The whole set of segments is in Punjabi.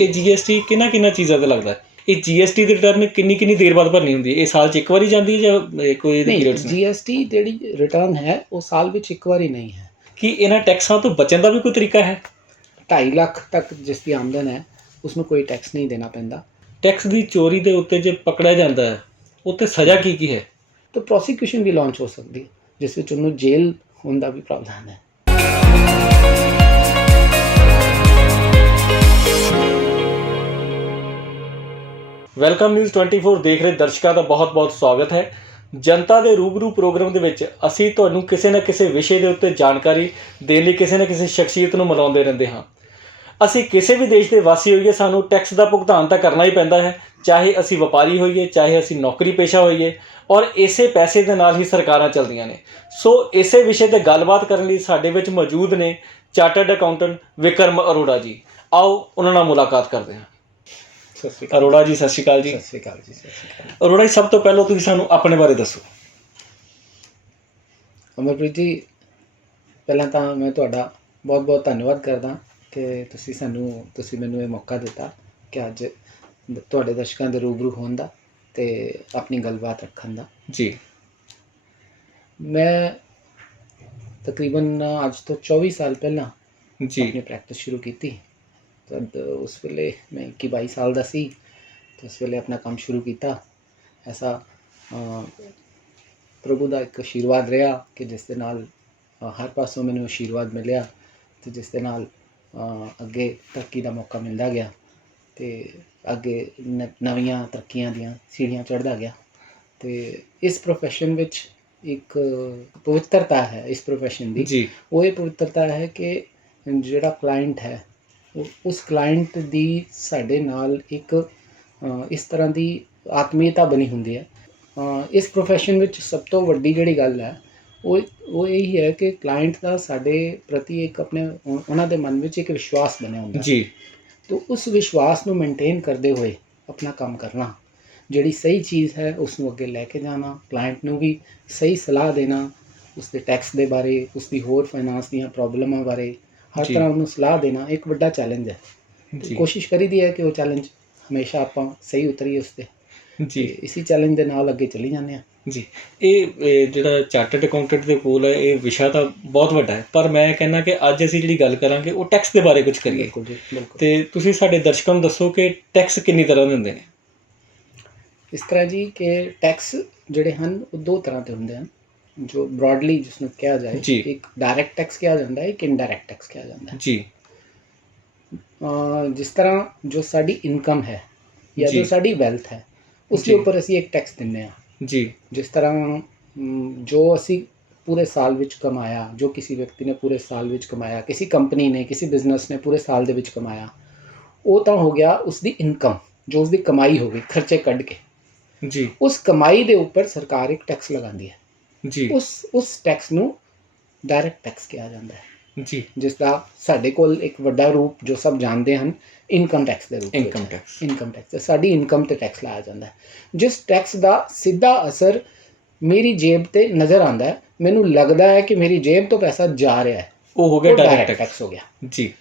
ਇਹ GST ਕਿਹਨਾਂ ਚੀਜ਼ਾਂ 'ਤੇ ਲੱਗਦਾ ਹੈ? ਇਹ GST ਦੀ ਰਿਟਰਨ ਕਿੰਨੀ ਦੇਰ ਬਾਅਦ ਭਰਨੀ ਹੁੰਦੀ ਹੈ? ਇਹ ਸਾਲ 'ਚ ਇੱਕ ਵਾਰੀ ਜਾਂਦੀ ਹੈ ਜਾਂ ਕੋਈ ਪੀਰੀਅਡਸ ਨੇ? GST ਜਿਹੜੀ ਰਿਟਰਨ ਹੈ ਉਹ ਸਾਲ ਵਿੱਚ ਇੱਕ ਵਾਰੀ ਨਹੀਂ ਹੈ। ਕੀ ਇਹਨਾਂ ਟੈਕਸਾਂ ਤੋਂ ਬਚਣ ਦਾ ਵੀ ਕੋਈ ਤਰੀਕਾ ਹੈ? 2.5 ਲੱਖ ਤੱਕ ਜਿਸ ਦੀ ਆਮਦਨ ਹੈ ਉਸਨੂੰ ਕੋਈ ਟੈਕਸ ਨਹੀਂ ਦੇਣਾ ਪੈਂਦਾ। ਟੈਕਸ ਦੀ ਚੋਰੀ ਦੇ ਉੱਤੇ ਜੇ ਪਕੜਿਆ ਜਾਂਦਾ ਹੈ ਉੱਤੇ ਸਜ਼ਾ ਕੀ ਹੈ? ਤਾਂ ਪ੍ਰੋਸੀਕਿਊਸ਼ਨ ਵੀ ਲਾਂਚ ਹੋ ਸਕਦੀ ਹੈ ਜਿਸ ਵਿੱਚ ਉਹਨੂੰ ਜੇਲ੍ਹ ਹੋਣ ਦਾ ਵੀ ਪ੍ਰਾਵਧਾਨ ਹੈ। ਵੈਲਕਮ ਨਿਊਜ਼ 24 ਦੇਖ ਰਹੇ ਦਰਸ਼ਕਾਂ ਦਾ ਬਹੁਤ ਸਵਾਗਤ ਹੈ। ਜਨਤਾ ਦੇ ਰੂਬਰੂ ਪ੍ਰੋਗਰਾਮ ਦੇ ਵਿੱਚ ਅਸੀਂ ਤੁਹਾਨੂੰ ਕਿਸੇ ਨਾ ਕਿਸੇ ਵਿਸ਼ੇ ਦੇ ਉੱਤੇ ਜਾਣਕਾਰੀ ਦੇਣ ਲਈ ਕਿਸੇ ਨਾ ਕਿਸੇ ਸ਼ਖਸੀਅਤ ਨੂੰ ਮਿਲਾਉਂਦੇ ਰਹਿੰਦੇ ਹਾਂ। ਅਸੀਂ ਕਿਸੇ ਵੀ ਦੇਸ਼ ਦੇ ਵਾਸੀ ਹੋਈਏ, ਸਾਨੂੰ ਟੈਕਸ ਦਾ ਭੁਗਤਾਨ ਤਾਂ ਕਰਨਾ ਹੀ ਪੈਂਦਾ ਹੈ, ਚਾਹੇ ਅਸੀਂ ਵਪਾਰੀ ਹੋਈਏ, ਚਾਹੇ ਅਸੀਂ ਨੌਕਰੀ ਪੇਸ਼ਾ ਹੋਈਏ, ਔਰ ਇਸੇ ਪੈਸੇ ਦੇ ਨਾਲ ਹੀ ਸਰਕਾਰਾਂ ਚੱਲਦੀਆਂ ਨੇ। ਸੋ ਇਸੇ ਵਿਸ਼ੇ 'ਤੇ ਗੱਲਬਾਤ ਕਰਨ ਲਈ ਸਾਡੇ ਵਿੱਚ ਮੌਜੂਦ ਨੇ ਚਾਰਟਰਡ ਅਕਾਊਂਟੈਂਟ ਵਿਕਰਮ ਅਰੋੜਾ ਜੀ। ਆਓ ਉਹਨਾਂ ਨਾਲ ਮੁਲਾਕਾਤ ਕਰਦੇ ਹਾਂ। ਸਤਿ ਸ਼੍ਰੀ ਅਕਾਲ ਅਰੋੜਾ ਜੀ, ਸਤਿ ਸ਼੍ਰੀ ਅਕਾਲ ਜੀ। ਸਤਿ ਸ਼੍ਰੀ ਅਕਾਲ ਜੀ। ਸਤਿ ਸ਼੍ਰੀ ਅਕਾਲ ਅਰੋੜਾ ਜੀ, ਸਭ ਤੋਂ ਪਹਿਲਾਂ ਤੁਸੀਂ ਸਾਨੂੰ ਆਪਣੇ ਬਾਰੇ ਦੱਸੋ। ਅਮਰਪ੍ਰੀਤ ਜੀ, ਪਹਿਲਾਂ ਤਾਂ ਮੈਂ ਤੁਹਾਡਾ ਬਹੁਤ ਧੰਨਵਾਦ ਕਰਦਾ ਕਿ ਤੁਸੀਂ ਮੈਨੂੰ ਇਹ ਮੌਕਾ ਦਿੱਤਾ ਕਿ ਅੱਜ ਤੁਹਾਡੇ ਦਰਸ਼ਕਾਂ ਦੇ ਰੂਬਰੂ ਹੋਣ ਦਾ ਅਤੇ ਆਪਣੀ ਗੱਲਬਾਤ ਰੱਖਣ ਦਾ। ਜੀ, ਮੈਂ ਤਕਰੀਬਨ ਅੱਜ ਤੋਂ 24 ਸਾਲ ਪਹਿਲਾਂ ਜੀ ਆਪਣੀ ਪ੍ਰੈਕਟਿਸ ਸ਼ੁਰੂ ਕੀਤੀ। ਤਦ ਉਸ ਵੇਲੇ ਮੈਂ 21-22 ਸਾਲ ਦਾ ਸੀ ਅਤੇ ਉਸ ਵੇਲੇ ਆਪਣਾ ਕੰਮ ਸ਼ੁਰੂ ਕੀਤਾ। ਐਸਾ ਪ੍ਰਭੂ ਦਾ ਇੱਕ ਆਸ਼ੀਰਵਾਦ ਰਿਹਾ ਕਿ ਜਿਸ ਦੇ ਨਾਲ ਹਰ ਪਾਸੋਂ ਮੈਨੂੰ ਆਸ਼ੀਰਵਾਦ ਮਿਲਿਆ ਅਤੇ ਜਿਸ ਦੇ ਨਾਲ ਅੱਗੇ ਤਰੱਕੀ ਦਾ ਮੌਕਾ ਮਿਲਦਾ ਗਿਆ ਅਤੇ ਅੱਗੇ ਨਵੀਆਂ ਤਰੱਕੀਆਂ ਦੀਆਂ ਸੀੜੀਆਂ ਚੜ੍ਹਦਾ ਗਿਆ। ਅਤੇ ਇਸ ਪ੍ਰੋਫੈਸ਼ਨ ਵਿੱਚ ਇੱਕ ਪਵਿੱਤਰਤਾ ਹੈ ਇਸ ਪ੍ਰੋਫੈਸ਼ਨ ਦੀ। ਜੀ, ਉਹ ਇਹ ਪਵਿੱਤਰਤਾ ਹੈ ਕਿ ਜਿਹੜਾ ਕਲਾਇੰਟ ਹੈ ਉਸ ਕਲਾਇੰਟ ਦੀ ਸਾਡੇ ਨਾਲ ਇੱਕ ਇਸ ਤਰ੍ਹਾਂ ਦੀ ਆਤਮੀਅਤਾ ਬਣੀ ਹੁੰਦੀ ਹੈ। ਇਸ ਪ੍ਰੋਫੈਸ਼ਨ ਵਿੱਚ ਸਭ ਤੋਂ ਵੱਡੀ ਜਿਹੜੀ ਗੱਲ ਹੈ ਉਹ ਇਹੀ ਹੈ ਕਿ ਕਲਾਇੰਟ ਦਾ ਸਾਡੇ ਪ੍ਰਤੀ ਇੱਕ ਉਹਨਾਂ ਦੇ ਮਨ ਵਿੱਚ ਇੱਕ ਵਿਸ਼ਵਾਸ ਬਣਿਆ ਹੁੰਦਾ ਜੀ। ਤਾਂ ਉਸ ਵਿਸ਼ਵਾਸ ਨੂੰ ਮੇਨਟੇਨ ਕਰਦੇ ਹੋਏ ਆਪਣਾ ਕੰਮ ਕਰਨਾ, ਜਿਹੜੀ ਸਹੀ ਚੀਜ਼ ਹੈ ਉਸ ਨੂੰ ਅੱਗੇ ਲੈ ਕੇ ਜਾਣਾ, ਕਲਾਇੰਟ ਨੂੰ ਵੀ ਸਹੀ ਸਲਾਹ ਦੇਣਾ, ਉਸ ਦੇ ਟੈਕਸ ਦੇ ਬਾਰੇ, ਉਸ ਦੀ ਹੋਰ ਫਾਈਨਾਂਸ ਦੀਆਂ ਪ੍ਰੋਬਲਮਾਂ ਬਾਰੇ ਹਰ ਤਰ੍ਹਾਂ ਉਹਨੂੰ ਸਲਾਹ ਦੇਣਾ ਇੱਕ ਵੱਡਾ ਚੈਲੰਜ ਹੈ। ਕੋਸ਼ਿਸ਼ ਕਰੀਦੀ ਹੈ ਕਿ ਉਹ ਚੈਲੰਜ ਹਮੇਸ਼ਾ ਆਪਾਂ ਸਹੀ ਉਤਰੀਏ ਉਸ 'ਤੇ। ਜੀ, ਇਸੀ ਚੈਲੰਜ ਦੇ ਨਾਲ ਅੱਗੇ ਚੱਲੀ ਜਾਂਦੇ ਹਾਂ। ਜੀ। ਇਹ ਜਿਹੜਾ ਚਾਰਟਰਡ ਅਕਾਊਂਟੈਂਟ ਦੇ ਕੋਲ ਹੈ, ਇਹ ਵਿਸ਼ਾ ਤਾਂ ਬਹੁਤ ਵੱਡਾ ਹੈ, ਪਰ ਮੈਂ ਕਹਿੰਦਾ ਕਿ ਅੱਜ ਅਸੀਂ ਜਿਹੜੀ ਗੱਲ ਕਰਾਂਗੇ ਉਹ ਟੈਕਸ ਦੇ ਬਾਰੇ ਕੁਝ ਕਰੀਏ। ਬਿਲਕੁਲ ਜੀ, ਬਿਲਕੁਲ। ਅਤੇ ਤੁਸੀਂ ਸਾਡੇ ਦਰਸ਼ਕਾਂ ਨੂੰ ਦੱਸੋ ਕਿ ਟੈਕਸ ਕਿੰਨੀ ਤਰ੍ਹਾਂ ਦੇ ਹੁੰਦੇ ਨੇ? ਇਸ ਤਰ੍ਹਾਂ ਜੀ ਕਿ ਟੈਕਸ ਜਿਹੜੇ ਹਨ ਉਹ ਦੋ ਤਰ੍ਹਾਂ ਦੇ ਹੁੰਦੇ ਹਨ, ਜੋ ਬ੍ਰੌਡਲੀ ਜਿਸਨੂੰ ਕਿਹਾ ਜਾਏ। ਜੀ। ਇੱਕ ਡਾਇਰੈਕਟ ਟੈਕਸ ਕਿਹਾ ਜਾਂਦਾ ਹੈ, ਇੱਕ ਇਨਡਾਇਰੈਕਟ ਟੈਕਸ ਕਿਹਾ ਜਾਂਦਾ ਹੈ। ਜੀ। ਜਿਸ ਤਰ੍ਹਾਂ ਜੋ ਸਾਡੀ ਇਨਕਮ ਹੈ ਜਾਂ ਜੀ। ਜੋ ਸਾਡੀ ਵੈਲਥ ਹੈ ਉਸ ਦੇ ਜੀ। ਉੱਪਰ ਅਸੀਂ ਇੱਕ ਟੈਕਸ ਦਿੰਦੇ ਹਾਂ। ਜੀ। ਜਿਸ ਤਰ੍ਹਾਂ ਜੋ ਅਸੀਂ ਪੂਰੇ ਸਾਲ ਵਿੱਚ ਕਮਾਇਆ, ਜੋ ਕਿਸੇ ਵਿਅਕਤੀ ਨੇ ਪੂਰੇ ਸਾਲ ਵਿੱਚ ਕਮਾਇਆ, ਕਿਸੇ ਕੰਪਨੀ ਨੇ, ਕਿਸੇ ਬਿਜ਼ਨਸ ਨੇ ਪੂਰੇ ਸਾਲ ਦੇ ਵਿੱਚ ਕਮਾਇਆ, ਉਹ ਤਾਂ ਹੋ ਗਿਆ ਉਸ ਦੀ ਇਨਕਮ, ਜੋ ਉਸ ਦੀ ਕਮਾਈ ਹੋ ਗਈ ਖਰਚੇ ਕੱਢ ਕੇ। ਜੀ। ਉਸ ਕਮਾਈ ਦੇ ਉੱਪਰ ਸਰਕਾਰ ਇੱਕ ਟੈਕਸ ਲਗਾਉਂਦੀ ਹੈ। ਜੀ। ਉਸ ਟੈਕਸ ਨੂੰ ਡਾਇਰੈਕਟ ਟੈਕਸ ਕਿਹਾ ਜਾਂਦਾ ਹੈ। ਜੀ। ਜਿਸ ਦਾ ਸਾਡੇ ਕੋਲ ਇੱਕ ਵੱਡਾ ਰੂਪ ਜੋ ਸਭ ਜਾਣਦੇ ਹਨ ਇਨਕਮ ਟੈਕਸ ਦੇ ਰੂਪ ਵਿੱਚ। ਇਨਕਮ ਟੈਕਸ ਸਾਡੀ ਇਨਕਮ 'ਤੇ ਟੈਕਸ ਲਾਇਆ ਜਾਂਦਾ ਹੈ। ਜਿਸ ਟੈਕਸ ਦਾ ਸਿੱਧਾ ਅਸਰ ਮੇਰੀ ਜੇਬ 'ਤੇ ਨਜ਼ਰ ਆਉਂਦਾ ਹੈ, ਮੈਨੂੰ ਲੱਗਦਾ ਹੈ ਕਿ ਮੇਰੀ ਜੇਬ ਤੋਂ ਪੈਸਾ ਜਾ ਰਿਹਾ ਹੈ, ਉਹ ਹੋ ਗਿਆ ਡਾਇਰੈਕਟ ਟੈਕਸ ਹੋ ਗਿਆ। ਜੀ।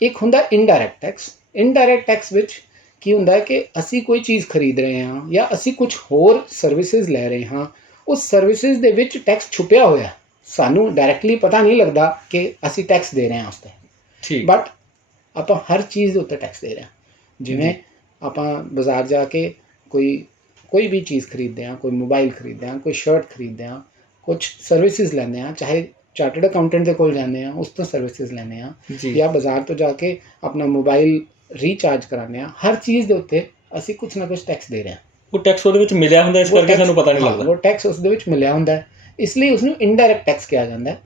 ਇੱਕ ਹੁੰਦਾ ਇਨਡਾਇਰੈਕਟ ਟੈਕਸ। ਇਨਡਾਇਰੈਕਟ ਟੈਕਸ ਵਿੱਚ ਕੀ ਹੁੰਦਾ ਹੈ ਕਿ ਅਸੀਂ ਕੋਈ ਚੀਜ਼ ਖਰੀਦ ਰਹੇ ਹਾਂ ਜਾਂ ਅਸੀਂ ਕੁਝ ਹੋਰ ਸਰਵਿਸਿਜ਼ ਲੈ ਰਹੇ ਹਾਂ, ਉਸ ਸਰਵਿਸਿਜ਼ ਦੇ ਵਿੱਚ ਟੈਕਸ ਛੁਪਿਆ ਹੋਇਆ, ਸਾਨੂੰ ਡਾਇਰੈਕਟਲੀ ਪਤਾ ਨਹੀਂ ਲੱਗਦਾ ਕਿ ਅਸੀਂ ਟੈਕਸ ਦੇ ਰਹੇ ਹਾਂ ਉਸ 'ਤੇ। ਠੀਕ। ਬਟ ਆਪਾਂ ਹਰ ਚੀਜ਼ ਦੇ ਉੱਤੇ ਟੈਕਸ ਦੇ ਰਹੇ ਹਾਂ। ਜਿਵੇਂ ਆਪਾਂ ਬਾਜ਼ਾਰ ਜਾ ਕੇ ਕੋਈ ਵੀ ਚੀਜ਼ ਖਰੀਦਦੇ ਹਾਂ, ਕੋਈ ਮੋਬਾਈਲ ਖਰੀਦਦੇ ਹਾਂ, ਕੋਈ ਸ਼ਰਟ ਖਰੀਦਦੇ ਹਾਂ, ਕੁਝ ਸਰਵਿਸਿਜ਼ ਲੈਂਦੇ ਹਾਂ, ਚਾਹੇ ਚਾਰਟਰਡ ਅਕਾਊਂਟੈਂਟ ਦੇ ਕੋਲ ਜਾਂਦੇ ਹਾਂ ਉਸ ਤੋਂ ਸਰਵਿਸਿਜ਼ ਲੈਂਦੇ ਹਾਂ, ਜਾਂ ਬਾਜ਼ਾਰ ਤੋਂ ਜਾ ਕੇ ਆਪਣਾ ਮੋਬਾਈਲ ਰੀਚਾਰਜ ਕਰਾਉਂਦੇ ਹਾਂ, ਹਰ ਚੀਜ਼ ਦੇ ਉੱਤੇ ਅਸੀਂ ਕੁਛ ਨਾ ਕੁਛ ਟੈਕਸ ਦੇ ਰਹੇ ਹਾਂ। ਉਹ ਟੈਕਸ ਉਹਦੇ ਵਿੱਚ ਮਿਲਿਆ ਹੁੰਦਾ, ਇਸ ਕਰਕੇ ਸਾਨੂੰ ਪਤਾ ਨਹੀਂ ਲੱਗਦਾ। ਉਹ ਟੈਕਸ ਉਸ ਦੇ ਵਿੱਚ ਮਿਲਿਆ ਹੁੰਦਾ, ਇਸ ਲਈ ਉਸਨੂੰ ਇਨਡਾਇਰੈਕਟ ਟੈਕਸ ਕਿਹਾ ਜਾਂਦਾ ਹੈ।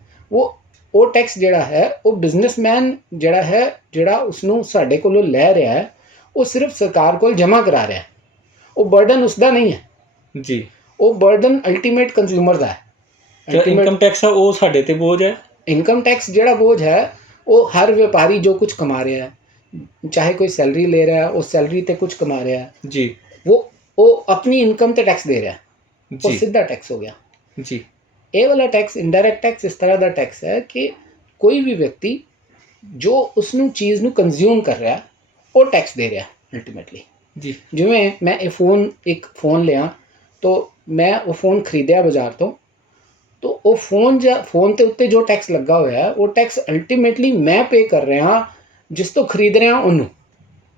ਉਹ ਟੈਕਸ ਜਿਹੜਾ ਹੈ ਉਹ ਬਿਜ਼ਨਸਮੈਨ ਜਿਹੜਾ ਉਸਨੂੰ ਸਾਡੇ ਕੋਲੋਂ ਲੈ ਰਿਹਾ ਹੈ, ਉਹ ਸਿਰਫ ਸਰਕਾਰ ਕੋਲ ਜਮ੍ਹਾਂ ਕਰਾ ਰਿਹਾ ਹੈ। ਉਹ ਬਰਡਨ ਉਸਦਾ ਨਹੀਂ ਹੈ। ਜੀ। ਉਹ ਬਰਡਨ ਅਲਟੀਮੇਟ ਕੰਜ਼ਿਊਮਰ ਦਾ ਹੈ। ਇਨਕਮ ਟੈਕਸ ਆ ਉਹ ਸਾਡੇ 'ਤੇ ਬੋਝ ਹੈ। ਇਨਕਮ ਟੈਕਸ ਜਿਹੜਾ ਬੋਝ ਹੈ ਉਹ ਹਰ ਵਪਾਰੀ ਜੋ ਕੁਝ ਕਮਾ ਰਿਹਾ ਹੈ, ਚਾਹੇ ਕੋਈ ਸੈਲਰੀ ਲੈ ਰਿਹਾ, ਉਹ ਸੈਲਰੀ 'ਤੇ ਕੁਝ ਕਮਾ ਰਿਹਾ ਹੈ ਜੀ, ਉਹ ਆਪਣੀ ਇਨਕਮ 'ਤੇ ਟੈਕਸ ਦੇ ਰਿਹਾ, ਉਹ ਸਿੱਧਾ ਟੈਕਸ ਹੋ ਗਿਆ ਜੀ। ਇਹ ਵਾਲਾ ਟੈਕਸ ਇਨਡਾਇਰੈਕਟ ਟੈਕਸ ਇਸ ਤਰ੍ਹਾਂ ਦਾ ਟੈਕਸ ਹੈ ਕਿ ਕੋਈ ਵੀ ਵਿਅਕਤੀ ਜੋ ਉਸਨੂੰ ਚੀਜ਼ ਨੂੰ ਕੰਜ਼ਿਊਮ ਕਰ ਰਿਹਾ ਉਹ ਟੈਕਸ ਦੇ ਰਿਹਾ ਅਲਟੀਮੇਟਲੀ। ਜੀ ਜਿਵੇਂ ਮੈਂ ਇੱਕ फ़ोन ਲਿਆ, ਤਾਂ ਮੈਂ ਉਹ फ़ोन ਖਰੀਦਿਆ ਬਾਜ਼ਾਰ ਤੋਂ, ਤਾਂ ਉਹ फ़ोन ਦੇ ਉੱਤੇ ਜੋ ਟੈਕਸ ਲੱਗਾ ਹੋਇਆ ਹੈ, ਉਹ ਟੈਕਸ ਅਲਟੀਮੇਟਲੀ ਮੈਂ ਪੇ ਕਰ ਰਿਹਾ, ਜਿਸ ਤੋਂ ਖਰੀਦ ਰਿਹਾ ਉਹਨੂੰ,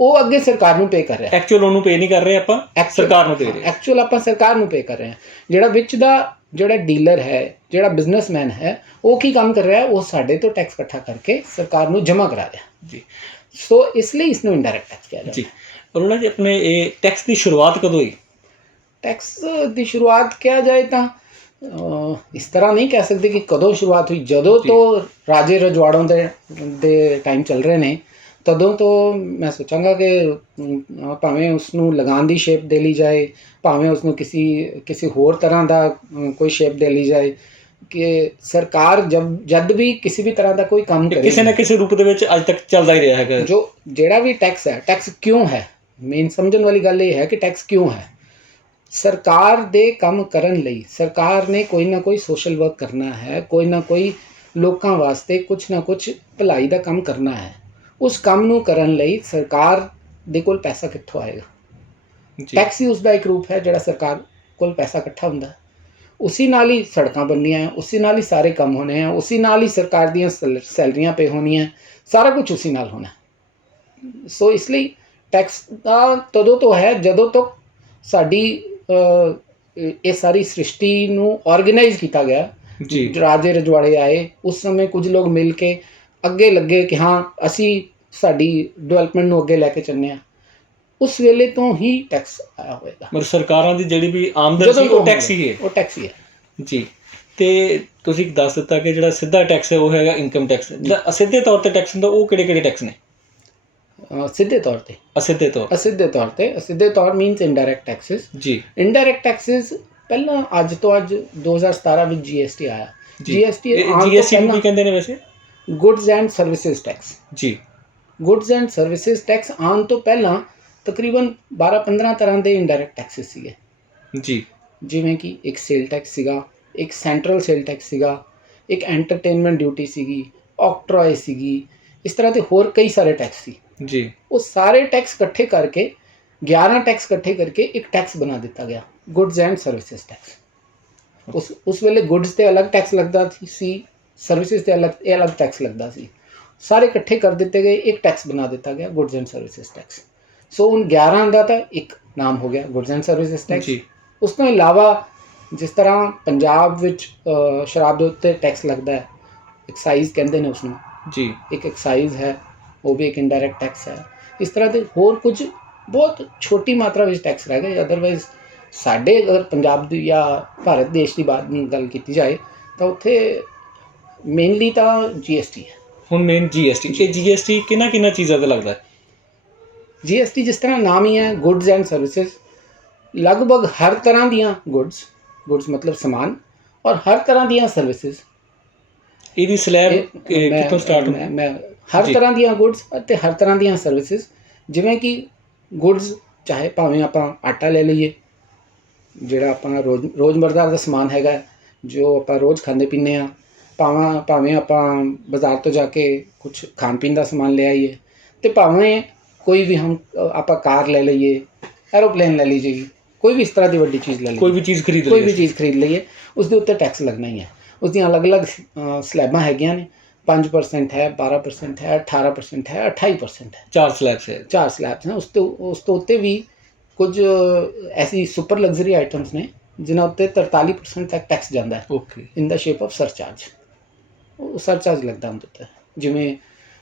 ਉਹ ਅੱਗੇ ਸਰਕਾਰ ਨੂੰ ਪੇ ਕਰ ਰਿਹਾ। ਐਕਚੁਅਲ ਉਹਨੂੰ ਪੇ ਨਹੀਂ ਕਰ ਰਹੇ ਆਪਾਂ, ਸਰਕਾਰ ਨੂੰ ਦੇ ਰਹੇ। ਐਕਚੁਅਲ ਆਪਾਂ ਸਰਕਾਰ ਨੂੰ ਪੇ ਕਰ ਰਹੇ ਹਾਂ। ਜਿਹੜਾ ਵਿੱਚ ਦਾ ਜਿਹੜਾ ਡੀਲਰ ਹੈ, ਜਿਹੜਾ ਬਿਜ਼ਨਸਮੈਨ ਹੈ, ਉਹ ਕੀ ਕੰਮ ਕਰ ਰਿਹਾ, ਉਹ ਸਾਡੇ ਤੋਂ ਟੈਕਸ ਇਕੱਠਾ ਕਰਕੇ ਸਰਕਾਰ ਨੂੰ ਜਮ੍ਹਾਂ ਕਰਾ ਰਿਹਾ ਜੀ। ਸੋ ਇਸ ਲਈ ਇਸ ਨੂੰ ਇਨਡਾਇਰੈਕਟ ਟੈਕਸ ਕਿਹਾ ਜਾਂਦਾ ਜੀ। ਅਰੋੜਾ ਜੀ, ਆਪਣੇ ਇਹ ਟੈਕਸ ਦੀ ਸ਼ੁਰੂਆਤ ਕਦੋਂ ਹੋਈ? ਟੈਕਸ ਦੀ ਸ਼ੁਰੂਆਤ ਕਿਹਾ ਜਾਏ ਤਾਂ ਇਸ ਤਰ੍ਹਾਂ ਨਹੀਂ ਕਹਿ ਸਕਦੇ ਕਿ ਕਦੋਂ ਸ਼ੁਰੂਆਤ ਹੋਈ। ਜਦੋਂ ਤੋਂ ਰਾਜੇ ਰਜਵਾੜੋਂ ਦੇ ਟਾਈਮ ਚੱਲ ਰਹੇ ਨੇ, ਤਦੋਂ ਤੋਂ ਮੈਂ ਸੋਚਾਂਗਾ ਕਿ ਭਾਵੇਂ ਉਸ ਨੂੰ ਲਗਾਨ ਦੀ ਸ਼ੇਪ ਦੇ ਲਈ ਜਾਏ, ਭਾਵੇਂ ਉਸ ਨੂੰ ਕਿਸੇ ਹੋਰ ਤਰ੍ਹਾਂ ਦਾ ਕੋਈ ਸ਼ੇਪ ਦੇ ਲਈ ਜਾਏ, ਕਿ ਸਰਕਾਰ ਜਦ ਵੀ ਕਿਸੇ ਵੀ ਤਰ੍ਹਾਂ ਦਾ ਕੋਈ ਕੰਮ ਕਰੇ, ਕਿਸੇ ਨਾ ਕਿਸੇ ਰੂਪ ਦੇ ਵਿੱਚ ਅੱਜ ਤੱਕ ਚੱਲਦਾ ਹੀ ਰਿਹਾ ਹੈਗਾ। ਜਿਹੜਾ ਵੀ ਟੈਕਸ ਹੈ, ਟੈਕਸ ਕਿਉਂ ਹੈ, ਮੇਨ ਸਮਝਣ ਵਾਲੀ ਗੱਲ ਇਹ ਹੈ ਕਿ ਟੈਕਸ ਕਿਉਂ ਹੈ। ਸਰਕਾਰ ਦੇ ਕੰਮ ਕਰਨ ਲਈ ਸਰਕਾਰ ਨੇ ਕੋਈ ਨਾ ਕੋਈ ਸੋਸ਼ਲ ਵਰਕ ਕਰਨਾ ਹੈ, ਕੋਈ ਨਾ ਕੋਈ ਲੋਕਾਂ ਵਾਸਤੇ ਕੁਛ ਨਾ ਕੁਛ ਭਲਾਈ ਦਾ ਕੰਮ ਕਰਨਾ ਹੈ। ਉਸ ਕੰਮ ਨੂੰ ਕਰਨ ਲਈ ਸਰਕਾਰ ਦੇ ਕੋਲ ਪੈਸਾ ਕਿੱਥੋਂ ਆਏਗਾ? ਟੈਕਸ ਹੀ ਉਸ ਦਾ ਇੱਕ ਰੂਪ ਹੈ ਜਿਹੜਾ ਸਰਕਾਰ ਕੋਲ ਪੈਸਾ ਇਕੱਠਾ ਹੁੰਦਾ ਹੈ। ਉਸੀ ਨਾਲ ਹੀ ਸੜਕਾਂ ਬਣਨੀਆਂ, ਉਸੀ ਨਾਲ ਹੀ ਸਾਰੇ ਕੰਮ ਹੋਣੇ ਆ, ਉਸੀ ਨਾਲ ਹੀ ਸਰਕਾਰ ਦੀਆਂ ਸੈਲਰੀਆਂ ਪੇ ਹੋਣੀਆਂ, ਸਾਰਾ ਕੁਝ ਉਸੀ ਨਾਲ ਹੋਣਾ। ਸੋ ਇਸ ਲਈ ਟੈਕਸ ਦਾ ਤਦੋਂ ਤੋਂ ਹੈ ਜਦੋਂ ਤੱਕ ਸਾਡੀ ਇਹ ਸਾਰੀ ਸ੍ਰਿਸ਼ਟੀ ਨੂੰ ਆਰਗੇਨਾਈਜ਼ ਕੀਤਾ ਗਿਆ। ਜੀ। ਰਾਜੇ ਰਜਵਾੜੇ ਆਏ, ਉਸ ਸਮੇਂ ਕੁਝ ਲੋਕ ਮਿਲ ਕੇ ਅੱਗੇ ਲੱਗੇ ਕਿ ਹਾਂ ਅਸੀਂ ਸਾਡੀ ਡਿਵੈਲਪਮੈਂਟ ਨੂੰ ਅੱਗੇ ਲੈ ਕੇ ਚੱਲਦੇ ਹਾਂ। ਉਸ ਵੇਲੇ ਤੋਂ ਹੀ ਟੈਕਸ ਆਇਆ ਹੋਏਗਾ। ਮਤਲਬ ਸਰਕਾਰਾਂ ਦੀ ਜਿਹੜੀ ਵੀ ਆਮਦਨ ਸੀ ਉਹ ਟੈਕਸ ਹੀ ਹੈ। ਉਹ ਟੈਕਸ ਹੀ ਹੈ ਜੀ। ਤੇ ਤੁਸੀਂ ਦੱਸ ਦਿੱਤਾ ਕਿ ਜਿਹੜਾ ਸਿੱਧਾ ਟੈਕਸ ਹੈ ਉਹ ਹੈਗਾ ਇਨਕਮ ਟੈਕਸ। ਜਿਹੜਾ ਅਸਿੱਧੇ ਤੌਰ ਤੇ ਟੈਕਸ ਹੁੰਦਾ ਉਹ ਕਿਹੜੇ ਟੈਕਸ ਨੇ? ਸਿੱਧੇ ਤੌਰ ਤੇ, ਅਸਿੱਧੇ ਤੌਰ ਮੀਨਸ ਇਨਡਾਇਰੈਕਟ ਟੈਕਸਿਸ। ਜੀ। ਇਨਡਾਇਰੈਕਟ ਟੈਕਸਿਸ ਪਹਿਲਾਂ ਅੱਜ 2017 ਵਿੱਚ GST ਆਇਆ। GST ਨੂੰ ਕੀ ਕਹਿੰਦੇ ਨੇ ਵੈਸੇ? Goods and services tax. ਜੀ। ਗੁੱਡਸ ਐਂਡ ਸਰਵਿਸਿਜ਼ ਟੈਕਸ ਆਉਣ ਤੋਂ ਪਹਿਲਾਂ ਤਕਰੀਬਨ 12-15 ਤਰ੍ਹਾਂ ਦੇ ਇਨਡਾਇਰੈਕਟ ਟੈਕਸਿਸ ਸੀਗੇ। ਜੀ। ਜਿਵੇਂ ਕਿ ਇੱਕ ਸੇਲ ਟੈਕਸ ਸੀਗਾ, ਇੱਕ ਸੈਂਟਰਲ ਸੇਲ ਟੈਕਸ ਸੀਗਾ, ਇੱਕ ਐਂਟਰਟੇਨਮੈਂਟ ਡਿਊਟੀ ਸੀਗੀ, ਆਕਟਰੋਏ ਸੀਗੀ, ਇਸ ਤਰ੍ਹਾਂ ਦੇ ਹੋਰ ਕਈ ਸਾਰੇ ਟੈਕਸ ਸੀ। ਜੀ। ਉਹ ਸਾਰੇ ਟੈਕਸ ਇਕੱਠੇ ਕਰਕੇ 11 ਟੈਕਸ ਇਕੱਠੇ ਕਰਕੇ ਇੱਕ ਟੈਕਸ ਬਣਾ ਦਿੱਤਾ ਗਿਆ, ਗੁੱਡਸ ਐਂਡ ਸਰਵਿਸਿਜ਼ ਟੈਕਸ। ਉਸ ਵੇਲੇ ਗੁੱਡਸ 'ਤੇ ਅਲੱਗ ਟੈਕਸ ਲੱਗਦਾ ਸੀ, ਸਰਵਿਸਿਜ਼ 'ਤੇ ਅਲੱਗ ਟੈਕਸ ਲੱਗਦਾ ਸੀ। ਸਾਰੇ ਇਕੱਠੇ ਕਰ ਦਿੱਤੇ ਗਏ, ਇੱਕ ਟੈਕਸ ਬਣਾ ਦਿੱਤਾ ਗਿਆ, ਗੁੱਡਸ ਐਂਡ ਸਰਵਿਸਿਜ਼ ਟੈਕਸ। ਸੋ ਹੁਣ 11 ਦਾ ਤਾਂ ਇੱਕ ਨਾਮ ਹੋ ਗਿਆ, ਗੁੱਡਸ ਐਂਡ ਸਰਵਿਸਿਜ਼ ਟੈਕਸ। ਉਸ ਤੋਂ ਇਲਾਵਾ ਜਿਸ ਤਰ੍ਹਾਂ ਪੰਜਾਬ ਵਿੱਚ ਸ਼ਰਾਬ ਦੇ ਉੱਤੇ ਟੈਕਸ ਲੱਗਦਾ ਹੈ, ਐਕਸਾਈਜ਼ ਕਹਿੰਦੇ ਨੇ ਉਸਨੂੰ। ਜੀ। ਇੱਕ ਐਕਸਾਈਜ਼ ਹੈ, ਉਹ ਵੀ ਇੱਕ ਇਨਡਾਇਰੈਕਟ ਟੈਕਸ ਹੈ। ਇਸ ਤਰ੍ਹਾਂ ਦੇ ਹੋਰ ਕੁਝ ਬਹੁਤ ਛੋਟੀ ਮਾਤਰਾ ਵਿੱਚ ਟੈਕਸ ਰਹਿ ਗਏ। ਅਦਰਵਾਈਜ਼ ਸਾਡੇ ਅਗਰ ਪੰਜਾਬ ਦੀ ਜਾਂ ਭਾਰਤ ਦੇਸ਼ ਦੀ ਗੱਲ ਕੀਤੀ ਜਾਏ ਤਾਂ ਉੱਥੇ ਮੇਨਲੀ ਤਾਂ GST ਹੈ। ਹੁਣ ਮੇਨ GST। ਇਹ GST ਕਿਹਨਾਂ ਚੀਜ਼ਾਂ 'ਤੇ ਲੱਗਦਾ ਹੈ? GST ਜਿਸ ਤਰ੍ਹਾਂ ਨਾਮ ਹੀ ਹੈ, ਗੁੱਡਸ ਐਂਡ ਸਰਵਿਸਿਜ਼, ਲਗਭਗ ਹਰ ਤਰ੍ਹਾਂ ਦੀਆਂ ਗੁੱਡਸ ਮਤਲਬ ਸਮਾਨ, ਔਰ ਹਰ ਤਰ੍ਹਾਂ ਦੀਆਂ ਸਰਵਿਸਿਜ਼। ਇਹਦੀ ਸਲੈਬ ਕਿੱਥੋਂ ਸਟਾਰਟ ਹੁੰਦਾ? ਮੈਂ ਹਰ ਤਰ੍ਹਾਂ ਦੀਆਂ ਗੁੱਡਸ ਅਤੇ ਹਰ ਤਰ੍ਹਾਂ ਦੀਆਂ ਸਰਵਿਸਿਜ਼। ਜਿਵੇਂ ਕਿ ਗੁੱਡਸ ਚਾਹੇ ਭਾਵੇਂ ਆਪਾਂ ਆਟਾ ਲੈ ਲਈਏ, ਜਿਹੜਾ ਆਪਣਾ ਰੋਜ਼ਮਰਦਾ ਦਾ ਸਮਾਨ ਹੈਗਾ, ਜੋ ਆਪਾਂ ਰੋਜ਼ ਖਾਂਦੇ ਪੀਂਦੇ ਹਾਂ। ਭਾਵੇਂ ਆਪਾਂ ਬਾਜ਼ਾਰ ਤੋਂ ਜਾ ਕੇ ਕੁਛ ਖਾਣ ਪੀਣ ਦਾ ਸਮਾਨ ਲੈ ਆਈਏ, ਅਤੇ ਭਾਵੇਂ ਕੋਈ ਵੀ ਆਪਾਂ ਕਾਰ ਲੈ ਲਈਏ, ਐਰੋਪਲੇਨ ਲੈ ਲਈਏ, ਕੋਈ ਵੀ ਇਸ ਤਰ੍ਹਾਂ ਦੀ ਵੱਡੀ ਚੀਜ਼ ਲੈ ਲਈਏ, ਕੋਈ ਵੀ ਚੀਜ਼ ਖਰੀਦ ਲਈਏ, ਉਸ ਦੇ ਉੱਤੇ ਟੈਕਸ ਲੱਗਣਾ ਹੀ ਹੈ। ਉਸ ਦੀਆਂ ਅਲੱਗ-ਅਲੱਗ ਸਲੈਬਾਂ ਹੈਗੀਆਂ ਨੇ। 5% ਹੈ, 12% ਹੈ, 18% ਹੈ, 28% ਹੈ। 4 ਸਲੈਬਸ ਨੇ। ਉਸ ਤੋਂ ਉੱਤੇ ਵੀ ਕੁਝ ਐਸੀ ਸੁਪਰ ਲਗਜ਼ਰੀ ਆਈਟਮਸ ਨੇ ਜਿਨ੍ਹਾਂ ਉੱਤੇ 43% ਤੱਕ ਟੈਕਸ ਜਾਂਦਾ ਹੈ। Okay. In the shape of surcharge. ਉਹ ਸਰਚਾਰਜ ਲੱਗਦਾ ਉਹਦੇ ਉੱਤੇ। ਜਿਵੇਂ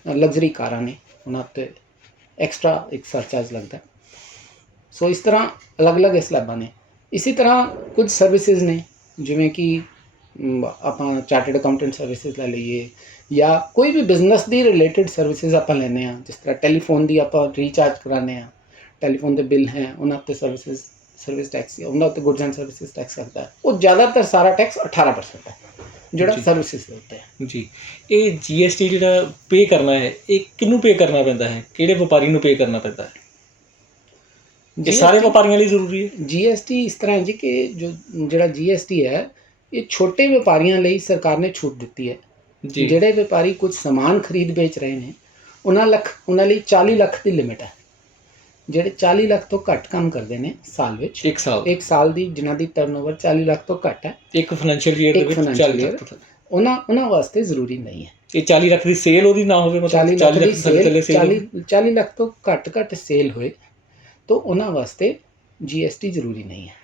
ਲਗਜ਼ਰੀ ਕਾਰਾਂ ਨੇ, ਉਹਨਾਂ ਉੱਤੇ ਐਕਸਟਰਾ ਇੱਕ ਸਰਚਾਰਜ ਲੱਗਦਾ। ਸੋ ਇਸ ਤਰ੍ਹਾਂ ਅਲੱਗ-ਅਲੱਗ ਇਹ ਸਲੈਬਾਂ ਨੇ। ਇਸੇ ਤਰ੍ਹਾਂ ਕੁਝ ਸਰਵਿਸਿਜ਼ ਨੇ, ਜਿਵੇਂ ਕਿ ਆਪਾਂ ਚਾਰਟਰਡ ਅਕਾਊਂਟੈਂਟ ਸਰਵਿਸਿਜ਼ ਲੈ ਲਈਏ, ਜਾਂ ਕੋਈ ਵੀ ਬਿਜ਼ਨਸ ਦੀ ਰਿਲੇਟਡ ਸਰਵਿਸਿਜ਼ ਆਪਾਂ ਲੈਂਦੇ ਹਾਂ। ਜਿਸ ਤਰ੍ਹਾਂ ਟੈਲੀਫੋਨ ਦੀ ਆਪਾਂ ਰੀਚਾਰਜ ਕਰਾਉਂਦੇ ਹਾਂ, ਟੈਲੀਫੋਨ ਦੇ ਬਿੱਲ ਹੈ, ਉਹਨਾਂ ਉੱਤੇ ਸਰਵਿਸ ਟੈਕਸ, ਉਹਨਾਂ ਉੱਤੇ ਗੁੱਡਸ ਐਂਡ ਸਰਵਿਸਿਜ਼ ਟੈਕਸ ਲੱਗਦਾ ਹੈ। ਉਹ ਜ਼ਿਆਦਾਤਰ ਸਾਰਾ ਟੈਕਸ 18% ਹੈ, ਜਿਹੜਾ ਸਰਵਿਸਿਜ਼ ਦੇ ਉੱਤੇ ਹੈ। ਜੀ। ਇਹ GST ਜਿਹੜਾ ਪੇ ਕਰਨਾ ਹੈ, ਇਹ ਕਿਹਨੂੰ ਪੇ ਕਰਨਾ ਪੈਂਦਾ ਹੈ? ਕਿਹੜੇ ਵਪਾਰੀ ਨੂੰ ਪੇ ਕਰਨਾ ਪੈਂਦਾ ਹੈ? ਇਹ ਸਾਰੇ ਵਪਾਰੀਆਂ ਲਈ ਜ਼ਰੂਰੀ ਹੈ? GST ਇਸ ਤਰ੍ਹਾਂ ਹੈ ਜੀ ਕਿ ਜਿਹੜਾ GST ਹੈ, ਇਹ ਛੋਟੇ ਵਪਾਰੀਆਂ ਲਈ ਸਰਕਾਰ ਨੇ ਛੂਟ ਦਿੱਤੀ ਹੈ। ਜਿਹੜੇ ਵਪਾਰੀ ਕੁਝ ਸਮਾਨ ਖਰੀਦ ਵੇਚ ਰਹੇ ਨੇ, ਉਹਨਾਂ ਲਈ 40 ਲੱਖ ਦੀ ਲਿਮਿਟ ਹੈ। ਜਿਹੜੇ 40 ਲੱਖ ਤੋਂ ਘੱਟ ਕੰਮ ਕਰਦੇ ਨੇ ਸਾਲ ਵਿੱਚ, ਇੱਕ ਸਾਲ ਇੱਕ ਸਾਲ ਦੀ ਜਿਨ੍ਹਾਂ ਦੀ ਟਰਨਓਵਰ 40 ਲੱਖ ਤੋਂ ਘੱਟ ਹੈ, ਇੱਕ ਫਾਈਨੈਂਸ਼ੀਅਲ ਈਅਰ ਦੇ ਇੱਕ ਵਿੱਚ financial 40 year, ਲੱਖ ਤੋਂ ਥੱਲੇ। ਉਹਨਾਂ ਵਾਸਤੇ ਜ਼ਰੂਰੀ ਨਹੀਂ ਹੈ। ਇਹ 40 ਲੱਖ ਦੀ ਸੇਲ ਉਹਦੀ ਨਾ ਹੋਵੇ, ਮਤਲਬ 40 ਲੱਖ ਦੀ ਤੋਂ ਥੱਲੇ ਸੇਲ, 40 ਲੱਖ ਤੋਂ ਘੱਟ ਸੇਲ ਹੋਏ ਤਾਂ ਉਹਨਾਂ ਵਾਸਤੇ GST ਜ਼ਰੂਰੀ ਨਹੀਂ ਹੈ।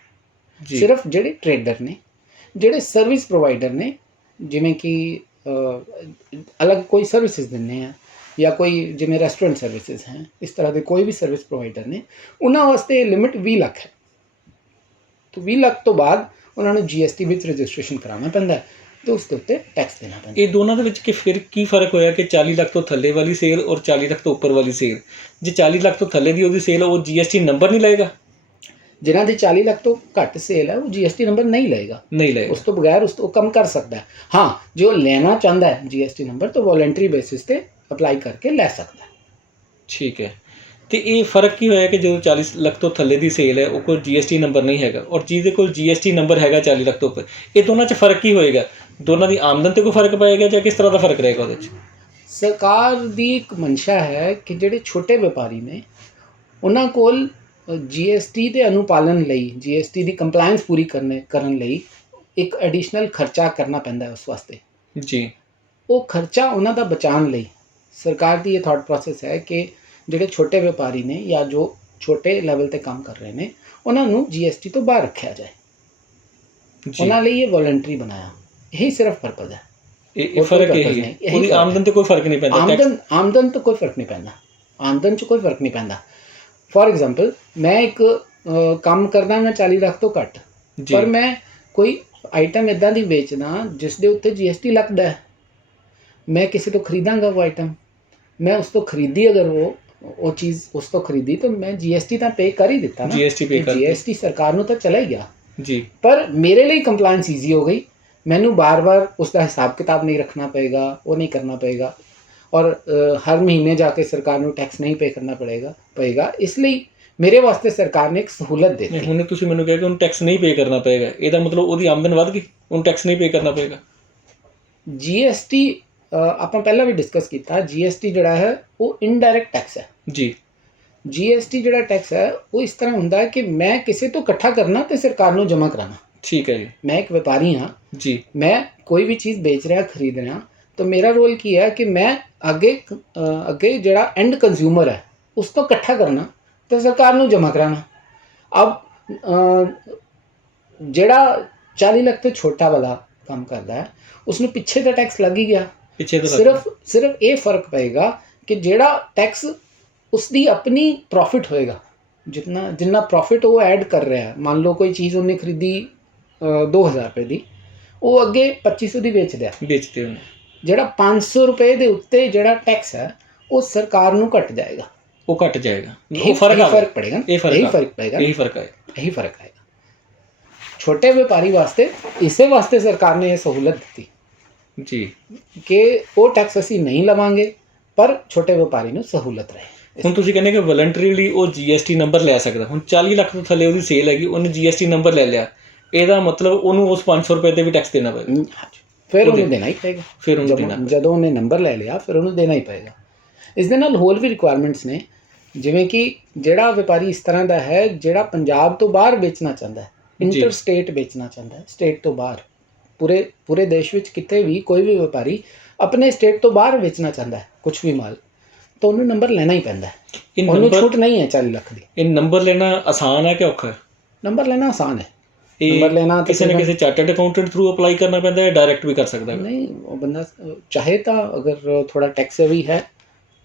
ਜੀ ਸਿਰਫ ਜਿਹੜੇ ਟ੍ਰੇਡਰ ਨੇ, ਜਿਹੜੇ ਸਰਵਿਸ ਪ੍ਰੋਵਾਈਡਰ ਨੇ, ਜਿਵੇਂ ਕਿ ਅਲੱਗ ਕੋਈ ਸਰਵਿਸਿਜ਼ ਦਿੰਦੇ ਆ ਜਾਂ ਕੋਈ ਜਿਵੇਂ ਰੈਸਟੋਰੈਂਟ ਸਰਵਿਸਿਜ਼ ਹੈ, ਇਸ ਤਰ੍ਹਾਂ ਦੇ ਕੋਈ ਵੀ ਸਰਵਿਸ ਪ੍ਰੋਵਾਈਡਰ ਨੇ, ਉਹਨਾਂ ਵਾਸਤੇ ਲਿਮਿਟ 20 ਲੱਖ ਹੈ। ਤਾਂ 20 ਲੱਖ ਤੋਂ ਬਾਅਦ ਉਹਨਾਂ ਨੂੰ GST ਵਿੱਚ ਰਜਿਸਟ੍ਰੇਸ਼ਨ ਕਰਾਉਣਾ ਪੈਂਦਾ ਹੈ ਤੇ ਉਸ ਦੇ ਉੱਤੇ ਟੈਕਸ ਦੇਣਾ ਪੈਂਦਾ। ਇਹ ਦੋਨਾਂ ਦੇ ਵਿੱਚ ਕਿ ਫਿਰ ਕੀ ਫਰਕ ਹੋਇਆ ਕਿ 40 ਲੱਖ ਤੋਂ ਥੱਲੇ ਵਾਲੀ ਸੇਲ ਔਰ 40 ਲੱਖ ਤੋਂ ਉੱਪਰ ਵਾਲੀ ਸੇਲ? ਜੇ 40 ਲੱਖ ਤੋਂ ਥੱਲੇ ਦੀ ਉਹਦੀ ਸੇਲ, ਉਹ GST ਨੰਬਰ ਨਹੀਂ ਲਏਗਾ? ਜਿਨ੍ਹਾਂ ਦੀ 40 ਲੱਖ ਤੋਂ ਘੱਟ ਸੇਲ ਹੈ ਉਹ GST ਨੰਬਰ ਨਹੀਂ ਲਏਗਾ, ਨਹੀਂ ਲਏਗਾ। ਉਸ ਤੋਂ ਬਗੈਰ ਉਸ ਤੋਂ ਕੰਮ ਕਰ ਸਕਦਾ ਹੈ। ਹਾਂ, ਜੋ ਲੈਣਾ ਚਾਹੁੰਦਾ ਹੈ GST ਨੰਬਰ ਤਾਂ ਵੋਲੰਟਰੀ ਬੇਸਿਸ ਤੇ ਅਪਲਾਈ ਕਰਕੇ ਲੈ ਸਕਦਾ ਹੈ। ਠੀਕ ਹੈ। ਤੇ ਇਹ ਫਰਕ ਕੀ ਹੋਇਆ ਕਿ ਜਦੋਂ 40 ਲੱਖ ਤੋਂ ਥੱਲੇ ਦੀ ਸੇਲ ਹੈ ਉਹ ਕੋਲ GST ਨੰਬਰ ਨਹੀਂ ਹੈਗਾ ਔਰ ਜਿਹਦੇ ਕੋਲ GST ਨੰਬਰ ਹੈਗਾ 40 ਲੱਖ ਤੋਂ ਉੱਪਰ, ਇਹ ਦੋਨਾਂ 'ਚ ਫਰਕ ਕੀ ਹੋਏਗਾ? ਦੋਨਾਂ ਦੀ ਆਮਦਨ 'ਤੇ ਕੋਈ ਫਰਕ ਪਏਗਾ ਜਾਂ ਕਿਸ ਤਰ੍ਹਾਂ ਦਾ ਫਰਕ ਰਹੇਗਾ ਉਹਦੇ 'ਚ? ਸਰਕਾਰ ਦੀ ਇੱਕ ਮਨਸ਼ਾ ਹੈ ਕਿ ਜਿਹੜੇ ਛੋਟੇ ਵਪਾਰੀ ਨੇ ਉਹਨਾਂ ਕੋਲ GST ਦੇ ਅਨੁਪਾਲਨ ਲਈ, GST ਦੀ ਕੰਪਲਾਇੰਸ ਪੂਰੀ ਕਰਨ ਲਈ ਇੱਕ ਐਡੀਸ਼ਨਲ ਖਰਚਾ ਕਰਨਾ ਪੈਂਦਾ ਹੈ। ਉਸ ਵਾਸਤੇ ਜੀ ਉਹ ਖਰਚਾ ਉਹਨਾਂ ਦਾ ਬਚਾਉਣ ਲਈ ਸਰਕਾਰ ਦੀ ਇਹ ਥਾਟ ਪ੍ਰੋਸੈਸ ਹੈ ਕਿ ਜਿਹੜੇ ਛੋਟੇ ਵਪਾਰੀ ਨੇ ਜਾਂ ਜੋ ਛੋਟੇ ਲੈਵਲ ਤੇ ਕੰਮ ਕਰ ਰਹੇ ਨੇ ਉਹਨਾਂ ਨੂੰ GST ਤੋਂ ਬਾਹਰ ਰੱਖਿਆ ਜਾਏ। ਜੀ ਉਹਨਾਂ ਲਈ ਇਹ ਵੋਲੰਟਰੀ ਬਣਾਇਆ, ਇਹੀ ਸਿਰਫ ਪਰਪਸ ਹੈ। ਇਹ ਫਰਕ ਇਹ ਹੈ, ਉਹਦੀ ਆਮਦਨ 'ਤੇ ਕੋਈ ਫਰਕ ਨਹੀਂ ਪੈਂਦਾ? ਆਮਦਨ ਤੋਂ ਕੋਈ ਫਰਕ ਨਹੀਂ ਪੈਂਦਾ, ਆਮਦਨ 'ਚ ਕੋਈ ਫਰਕ ਨਹੀਂ ਪੈਂਦਾ। ਫੋਰ ਐਗਜ਼ਾਮਪਲ, ਮੈਂ ਇੱਕ ਕੰਮ ਕਰਦਾ ਮੈਂ 40 ਲੱਖ ਤੋਂ ਘੱਟ, ਪਰ ਮੈਂ ਕੋਈ ਆਈਟਮ ਇੱਦਾਂ ਦੀ ਵੇਚਦਾ ਜਿਸ ਦੇ ਉੱਤੇ GST ਲੱਗਦਾ ਹੈ, ਮੈਂ ਕਿਸੇ ਤੋਂ ਖਰੀਦਾਂਗਾ ਉਹ ਆਈਟਮ, ਮੈਂ ਉਸ ਤੋਂ ਖਰੀਦੀ, ਅਗਰ ਉਹ ਚੀਜ਼ ਉਸ ਤੋਂ ਖਰੀਦੀ ਤਾਂ ਮੈਂ GST ਤਾਂ ਪੇ ਕਰ ਹੀ ਦਿੱਤਾ ਨਾ, GST ਸਰਕਾਰ ਨੂੰ ਤਾਂ ਚਲਾ ਹੀ ਗਿਆ ਜੀ। ਪਰ ਮੇਰੇ ਲਈ ਕੰਪਲਾਇੰਸ ਈਜ਼ੀ ਹੋ ਗਈ, ਮੈਨੂੰ ਬਾਰ-ਬਾਰ ਉਸ ਦਾ ਹਿਸਾਬ ਕਿਤਾਬ ਨਹੀਂ ਰੱਖਣਾ ਪਏਗਾ, ਉਹ ਨਹੀਂ ਕਰਨਾ ਪਏਗਾ ਔਰ ਹਰ ਮਹੀਨੇ ਜਾ ਕੇ ਸਰਕਾਰ ਨੂੰ ਟੈਕਸ ਨਹੀਂ ਪੇ ਕਰਨਾ ਪਏਗਾ। ਇਸ ਲਈ ਮੇਰੇ ਵਾਸਤੇ ਸਰਕਾਰ ਨੇ ਇੱਕ ਸਹੂਲਤ ਦੇ ਦਿੱਤੀ। ਹੁਣ ਤੁਸੀਂ ਮੈਨੂੰ ਕਿਹਾ ਕਿ ਉਹਨੂੰ ਟੈਕਸ ਨਹੀਂ ਪੇ ਕਰਨਾ ਪਏਗਾ, ਇਹਦਾ ਮਤਲਬ ਉਹਦੀ ਆਮਦਨ ਵੱਧ ਗਈ, ਉਹਨੂੰ ਟੈਕਸ ਨਹੀਂ ਪੇ ਕਰਨਾ ਪਏਗਾ? GST ਆਪਾਂ ਪਹਿਲਾਂ ਵੀ ਡਿਸਕਸ ਕੀਤਾ, GST ਜਿਹੜਾ ਹੈ ਉਹ ਇਨਡਾਇਰੈਕਟ ਟੈਕਸ ਹੈ। ਜੀ GST ਜਿਹੜਾ ਟੈਕਸ ਹੈ ਉਹ ਇਸ ਤਰ੍ਹਾਂ ਹੁੰਦਾ ਹੈ ਕਿ ਮੈਂ ਕਿਸੇ ਤੋਂ ਇਕੱਠਾ ਕਰਨਾ ਤੇ ਸਰਕਾਰ ਨੂੰ ਜਮ੍ਹਾਂ ਕਰਾਉਣਾ। ਠੀਕ ਹੈ ਜੀ। ਮੈਂ ਇੱਕ ਵਪਾਰੀ ਹਾਂ ਜੀ, ਮੈਂ ਕੋਈ ਵੀ ਚੀਜ਼ ਵੇਚ ਰਿਹਾ, ਖਰੀਦ ਰਿਹਾ, ਤਾਂ ਮੇਰਾ ਰੋਲ ਕੀ ਹੈ ਕਿ ਮੈਂ ਅੱਗੇ ਜਿਹੜਾ ਐਂਡ ਕੰਜ਼ਿਊਮਰ ਹੈ ਉਸ ਤੋਂ ਇਕੱਠਾ ਕਰਨਾ ਤੇ ਸਰਕਾਰ ਨੂੰ ਜਮ੍ਹਾਂ ਕਰਾਉਣਾ। ਅਬ ਜਿਹੜਾ 40 ਲੱਖ ਤੋਂ ਛੋਟਾ ਵਾਲਾ ਕੰਮ ਕਰਦਾ ਹੈ ਉਸ ਨੂੰ ਪਿੱਛੇ ਦਾ ਟੈਕਸ ਲੱਗ ਹੀ ਗਿਆ, ਪਿੱਛੇ ਤੋਂ ਸਿਰਫ ਇਹ ਫਰਕ ਪਏਗਾ ਕਿ ਜਿਹੜਾ ਟੈਕਸ ਉਸ ਦੀ ਆਪਣੀ ਪ੍ਰੋਫਿਟ ਹੋਏਗਾ, ਜਿੰਨਾ ਪ੍ਰੋਫਿਟ ਉਹ ਐਡ ਕਰ ਰਿਹਾ, ਮੰਨ ਲਓ ਕੋਈ ਚੀਜ਼ ਉਹਨੇ ਖਰੀਦੀ 2000 ਰੁਪਏ ਦੀ, ਉਹ ਅੱਗੇ 2500 ਦੀ ਵੇਚਦੇ ਉਹਨੇ, ਜਿਹੜਾ 500 ਰੁਪਏ ਦੇ ਉੱਤੇ ਜਿਹੜਾ ਟੈਕਸ ਹੈ ਉਹ ਸਰਕਾਰ ਨੂੰ ਘਟ ਜਾਏਗਾ, ਉਹ ਘਟ ਜਾਏਗਾ। ਉਹ ਫਰਕ ਪੜੇਗਾ, ਇਹੀ ਫਰਕ ਆਏਗਾ। ਛੋਟੇ ਵਪਾਰੀ ਵਾਸਤੇ ਇਸੇ ਵਾਸਤੇ ਸਰਕਾਰ ਨੇ ਇਹ ਸਹੂਲਤ ਦਿੱਤੀ ਜੀ ਕਿ ਉਹ ਟੈਕਸ ਅਸੀਂ ਨਹੀਂ ਲਵਾਂਗੇ ਪਰ ਛੋਟੇ ਵਪਾਰੀ ਨੂੰ ਸਹੂਲਤ ਰਹੇ। ਹੁਣ ਤੁਸੀਂ ਕਹਿੰਦੇ ਕਿ ਵਲੰਟਰੀਲੀ ਉਹ GST ਨੰਬਰ ਲੈ ਸਕਦਾ। ਹੁਣ 40 ਲੱਖ ਤੋਂ ਥੱਲੇ ਉਹਦੀ ਸੇਲ ਹੈਗੀ, ਉਹਨੇ GST ਨੰਬਰ ਲੈ ਲਿਆ, ਇਹਦਾ ਮਤਲਬ ਉਹਨੂੰ ਉਸ 500 ਰੁਪਏ 'ਤੇ ਵੀ ਟੈਕਸ ਦੇਣਾ ਪਏਗਾ? ਫਿਰ ਉਹਨੂੰ ਦੇਣਾ ਹੀ ਪਏਗਾ। ਫਿਰ ਉਹਨੂੰ ਦੇਣਾ, ਜਦੋਂ ਉਹਨੇ ਨੰਬਰ ਲੈ ਲਿਆ ਫਿਰ ਉਹਨੂੰ ਦੇਣਾ ਹੀ ਪਏਗਾ। ਇਸ ਦੇ ਨਾਲ ਹੋਰ ਵੀ ਰਿਕੁਆਇਰਮੈਂਟਸ ਨੇ, ਜਿਵੇਂ ਕਿ ਜਿਹੜਾ ਵਪਾਰੀ ਇਸ ਤਰ੍ਹਾਂ ਦਾ ਹੈ ਜਿਹੜਾ ਪੰਜਾਬ ਤੋਂ ਬਾਹਰ ਵੇਚਣਾ ਚਾਹੁੰਦਾ ਹੈ, ਇੰਟਰ ਸਟੇਟ ਵੇਚਣਾ ਚਾਹੁੰਦਾ ਹੈ, ਸਟੇਟ ਤੋਂ ਬਾਹਰ, ਪੂਰੇ ਦੇਸ਼ ਵਿੱਚ ਕਿਤੇ ਵੀ ਕੋਈ ਵੀ ਵਪਾਰੀ ਆਪਣੇ ਸਟੇਟ ਤੋਂ ਬਾਹਰ ਵੇਚਣਾ ਚਾਹੁੰਦਾ ਹੈ ਕੁਝ ਵੀ ਮਾਲ, ਤਾਂ ਉਹਨੂੰ ਨੰਬਰ ਲੈਣਾ ਹੀ ਪੈਂਦਾ ਹੈ। ਉਹਨੂੰ ਛੂਟ ਨਹੀਂ ਹੈ 40 ਲੱਖ ਦੀ। ਇਹ ਨੰਬਰ ਲੈਣਾ ਆਸਾਨ ਹੈ ਕਿ ਔਖਾ ਹੈ? ਨੰਬਰ ਲੈਣਾ ਆਸਾਨ ਹੈ। ਨੰਬਰ ਲੈਣਾ ਕਿਸੇ ਨਾ ਕਿਸੇ ਚਾਰਟਰਡ ਅਕਾਊਂਟੈਂਟ ਥਰੂ ਅਪਲਾਈ ਕਰਨਾ ਪੈਂਦਾ ਹੈ, ਡਾਇਰੈਕਟ ਵੀ ਕਰ ਸਕਦਾ ਹੈ? ਨਹੀਂ, ਉਹ ਬੰਦਾ ਚਾਹੇ ਤਾਂ ਅਗਰ ਥੋੜਾ ਟੈਕਸ ਵੀ ਹੈ,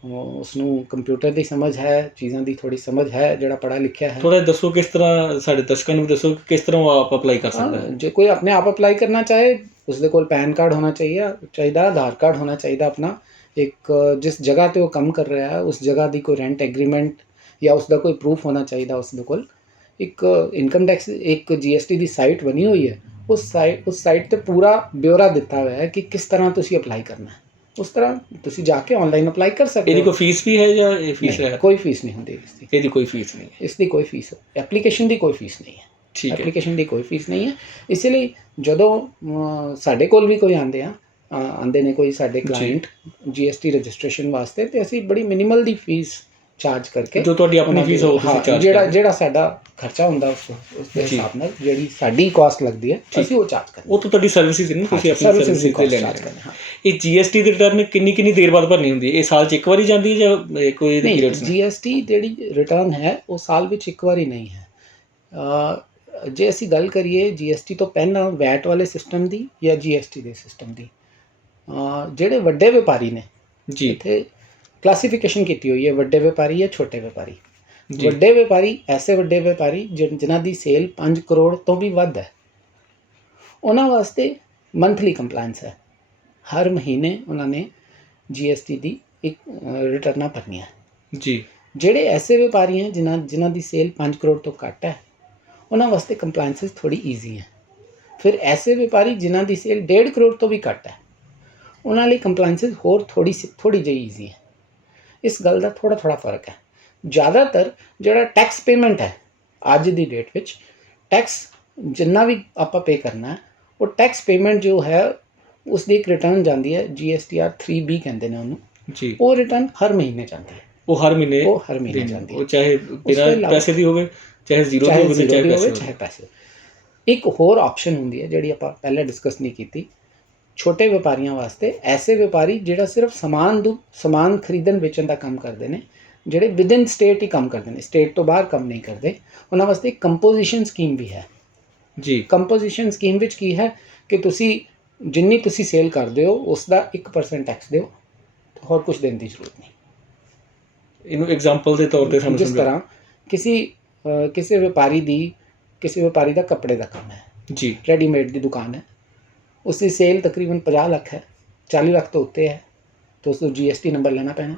ਉਸਨੂੰ ਕੰਪਿਊਟਰ ਦੀ ਸਮਝ ਹੈ, ਚੀਜ਼ਾਂ ਦੀ ਥੋੜੀ ਸਮਝ ਹੈ, ਜਿਹੜਾ ਪੜ੍ਹਾ ਲਿਖਿਆ ਹੈ। ਥੋੜਾ ਦੱਸੋ ਕਿਸ ਤਰ੍ਹਾਂ, ਸਾਡੇ ਦਰਸ਼ਕਾਂ ਨੂੰ ਦੱਸੋ ਕਿਸ ਤਰ੍ਹਾਂ ਉਹ ਆਪ ਅਪਲਾਈ ਕਰ ਸਕਦਾ ਹੈ? ਜੇ ਕੋਈ ਆਪਣੇ ਆਪ ਅਪਲਾਈ ਕਰਨਾ ਚਾਹੇ ਉਸਦੇ ਕੋਲ ਪੈਨ ਕਾਰਡ ਹੋਣਾ ਚਾਹੀਦਾ, ਆਧਾਰ ਕਾਰਡ ਹੋਣਾ ਚਾਹੀਦਾ ਆਪਣਾ, ਇੱਕ ਜਿਸ ਜਗ੍ਹਾ 'ਤੇ ਉਹ ਕੰਮ ਕਰ ਰਿਹਾ ਹੈ ਉਸ ਜਗ੍ਹਾ ਦੀ ਕੋਈ ਰੈਂਟ ਐਗਰੀਮੈਂਟ ਜਾਂ ਉਸ ਦਾ ਕੋਈ ਪ੍ਰੂਫ ਹੋਣਾ ਚਾਹੀਦਾ ਉਸਦੇ ਕੋਲ। ਇੱਕ ਇਨਕਮ ਟੈਕਸ, ਇੱਕ GST ਦੀ ਸਾਈਟ ਬਣੀ ਹੋਈ ਹੈ, ਉਸ ਸਾਈਟ 'ਤੇ ਪੂਰਾ ਬਿਊਰਾ ਦਿੱਤਾ ਹੋਇਆ ਹੈ ਕਿ ਕਿਸ ਤਰ੍ਹਾਂ ਤੁਸੀਂ ਅਪਲਾਈ ਕਰਨਾ ਹੈ। ਉਸ ਤਰ੍ਹਾਂ ਤੁਸੀਂ ਜਾ ਕੇ ਆਨਲਾਈਨ ਅਪਲਾਈ ਕਰ ਸਕਦੇ ਹੋ। ਇਹਦੀ ਕੋਈ ਫੀਸ ਵੀ ਹੈ ਜਾਂ ਇਹ ਫੀਸ ਹੈ? ਕੋਈ ਫੀਸ ਨਹੀਂ ਹੁੰਦੀ ਇਸਦੀ। ਇਹਦੀ ਕੋਈ ਫੀਸ ਨਹੀਂ? ਇਸ ਦੀ ਕੋਈ ਫੀਸ, ਐਪਲੀਕੇਸ਼ਨ ਦੀ ਕੋਈ ਫੀਸ ਨਹੀਂ ਹੈ। ਠੀਕ ਹੈ, ਐਪਲੀਕੇਸ਼ਨ ਦੀ ਕੋਈ ਫੀਸ ਨਹੀਂ ਹੈ। ਇਸ ਲਈ ਜਦੋਂ ਸਾਡੇ ਕੋਲ ਵੀ ਕੋਈ ਆਉਂਦੇ ਨੇ ਕੋਈ ਸਾਡੇ ਕਲਾਇੰਟ GST ਰਜਿਸਟ੍ਰੇਸ਼ਨ ਵਾਸਤੇ, ਤੇ ਅਸੀਂ ਬੜੀ ਮਿਨੀਮਲ ਦੀ ਫੀਸ ਚਾਰਜ ਕਰਕੇ ਜੋ ਤੁਹਾਡੀ ਆਪਣੀ ਉਹਨਾਂ ਦੀ- ਫੀਸ ਹੋ ਤੁਸੀਂ ਹਾਂ, ਚਾਰਜ ਜਿਹੜਾ ਸਾਡਾ ਖਰਚਾ ਹੁੰਦਾ ਉਸ ਦੇ ਜੀ। ਹਿਸਾਬ ਨਾਲ ਜਿਹੜੀ ਸਾਡੀ ਕਾਸਟ ਲੱਗਦੀ ਹੈ ਅਸੀਂ ਉਹ ਚਾਰਜ ਕਰਦੇ ਉਹ ਤਾਂ ਤੁਹਾਡੀ ਸਰਵਿਸਿਜ਼ ਨੇ ਤੁਸੀਂ ਆਪਣੀ ਸਰਵਿਸਿਜ਼ ਸਰਵਿਸਿਜ਼ ਦੀ ਤੇ ਕਾਸਟ ਲੈਣੀ ਚਾਰਜ ਹੈ। ਕਰਦੇ ਹਾਂ। ਇਹ GST ਦੀ ਰਿਟਰਨ ਕਿੰਨੀ ਦੇਰ ਬਾਅਦ ਭਰਨੀ ਹੁੰਦੀ ਹੈ? ਇਹ ਸਾਲ 'ਚ ਇੱਕ ਵਾਰੀ ਜਾਂਦੀ ਹੈ ਜਾਂ ਕੋਈ ਨਹੀਂ, ਪੀਰੀਅਡਸ ਨੇ? GST ਜਿਹੜੀ ਰਿਟਰਨ ਹੈ ਉਹ ਸਾਲ ਵਿੱਚ ਇੱਕ ਵਾਰੀ ਨਹੀਂ ਹੈ। ਜੇ ਅਸੀਂ ਗੱਲ ਕਰੀਏ GST ਤੋਂ ਪਹਿਲਾਂ ਵੈਟ ਵਾਲੇ ਸਿਸਟਮ ਦੀ ਜਾਂ GST ਦੇ ਸਿਸਟਮ ਦੀ, ਜਿਹੜੇ ਵੱਡੇ ਵਪਾਰੀ ਨੇ ਜੀ ਇੱਥੇ ਕਲਾਸੀਫਿਕੇਸ਼ਨ ਕੀਤੀ ਹੋਈ ਹੈ, ਵੱਡੇ ਵਪਾਰੀ ਜਾਂ ਛੋਟੇ ਵਪਾਰੀ। ਜੀ ਵੱਡੇ ਵਪਾਰੀ ਐਸੇ ਵੱਡੇ ਵਪਾਰੀ ਜਿਨ੍ਹਾਂ ਦੀ ਸੇਲ 5 ਕਰੋੜ ਤੋਂ ਵੀ ਵੱਧ ਹੈ, ਉਹਨਾਂ ਵਾਸਤੇ ਮੰਥਲੀ ਕੰਪਲਾਈਂਸ ਹੈ। ਹਰ ਮਹੀਨੇ ਉਹਨਾਂ ਨੇ GST ਦੀ ਇੱਕ ਰਿਟਰਨਾਂ ਭਰਨੀਆਂ। ਜੀ ਜਿਹੜੇ ਐਸੇ ਵਪਾਰੀ ਹੈ ਜਿਨ੍ਹਾਂ ਦੀ ਸੇਲ 5 ਕਰੋੜ ਤੋਂ ਘੱਟ ਹੈ, ਉਹਨਾਂ ਵਾਸਤੇ ਕੰਪਲਾਈਂਸਿਸ ਥੋੜੀ ਈਜ਼ੀ ਹੈ। ਫਿਰ ਐਸੇ ਵਪਾਰੀ ਜਿਨ੍ਹਾਂ ਦੀ ਸੇਲ 1.5 ਕਰੋੜ ਤੋਂ ਵੀ ਘੱਟ ਹੈ, ਉਹਨਾਂ ਲਈ ਕੰਪਲਾਈਂਸਿਸ ਹੋਰ ਥੋੜੀ ਜਿਹੀ ਈਜ਼ੀ ਹੈ। ਇਸ ਗੱਲ ਦਾ ਥੋੜਾ ਫਰਕ ਹੈ। ਜ਼ਿਆਦਾਤਰ ਜਿਹੜਾ ਟੈਕਸ ਪੇਮੈਂਟ ਹੈ ਅੱਜ ਦੀ ਡੇਟ ਵਿੱਚ, ਟੈਕਸ ਜਿੰਨਾ ਵੀ ਆਪਾਂ ਪੇ ਕਰਨਾ ਹੈ, ਉਹ ਟੈਕਸ ਪੇਮੈਂਟ ਜੋ ਹੈ ਉਸ ਦੀ ਇੱਕ ਰਿਟਰਨ ਜਾਂਦੀ ਹੈ, GSTR 3B ਕਹਿੰਦੇ ਨੇ ਉਹਨੂੰ। ਜੀ ਉਹ ਰਿਟਰਨ ਹਰ ਮਹੀਨੇ ਜਾਂਦੀ ਹੈ। ਉਹ ਹਰ ਮਹੀਨੇ ਜਾਂਦੀ ਹੈ। ਉਹ ਚਾਹੇ ਬਿਨਾਂ ਇਲਾਵਾ- ਪੈਸੇ ਦੀ ਹੋਵੇ, ਚਾਹੇ ਜ਼ੀਰੋ ਦੀ ਹੋਵੇ, ਚਾਹੇ ਪੈਸੇ। ਇੱਕ ਹੋਰ ਆਪਸ਼ਨ ਹੁੰਦੀ ਹੈ ਜਿਹੜੀ ਆਪਾਂ ਪਹਿਲਾਂ ਡਿਸਕਸ ਨਹੀਂ ਕੀਤੀ, ਛੋਟੇ ਵਪਾਰੀਆਂ ਵਾਸਤੇ। ਐਸੇ ਵਪਾਰੀ ਜਿਹੜਾ ਸਿਰਫ ਸਮਾਨ ਖਰੀਦਣ ਵੇਚਣ ਦਾ ਕੰਮ ਕਰਦੇ ਨੇ, ਜਿਹੜੇ ਵਿਦਿਨ ਸਟੇਟ ਹੀ ਕੰਮ ਕਰਦੇ ਨੇ, ਸਟੇਟ ਤੋਂ ਬਾਹਰ ਕੰਮ ਨਹੀਂ ਕਰਦੇ, ਉਹਨਾਂ ਵਾਸਤੇ ਇੱਕ ਕੰਪੋਜੀਸ਼ਨ ਸਕੀਮ ਵੀ ਹੈ। ਜੀ ਕੰਪੋਜੀਸ਼ਨ ਸਕੀਮ ਵਿੱਚ ਕੀ ਹੈ ਕਿ ਜਿੰਨੀ ਤੁਸੀਂ ਸੇਲ ਕਰਦੇ ਹੋ ਉਸ ਦਾ 1% ਟੈਕਸ ਦਿਓ, ਹੋਰ ਕੁਝ ਦੇਣ ਦੀ ਜ਼ਰੂਰਤ ਨਹੀਂ। ਇਹਨੂੰ ਐਗਜ਼ਾਮਪਲ ਦੇ ਤੌਰ ਤੇ ਸਾਨੂੰ ਜਿਸ ਸਮਝਾਓ। ਤਰ੍ਹਾਂ ਕਿਸੇ ਵਪਾਰੀ ਦਾ ਕੱਪੜੇ ਦਾ ਕੰਮ ਹੈ, ਜੀ ਰੈਡੀਮੇਡ ਦੀ ਦੁਕਾਨ ਹੈ, ਉਸ ਦੀ ਸੇਲ ਤਕਰੀਬਨ 50 ਲੱਖ ਹੈ, 40 ਲੱਖ ਤੋਂ ਉੱਤੇ ਹੈ, ਤਾਂ ਉਸ ਨੂੰ GST ਨੰਬਰ ਲੈਣਾ ਪੈਣਾ।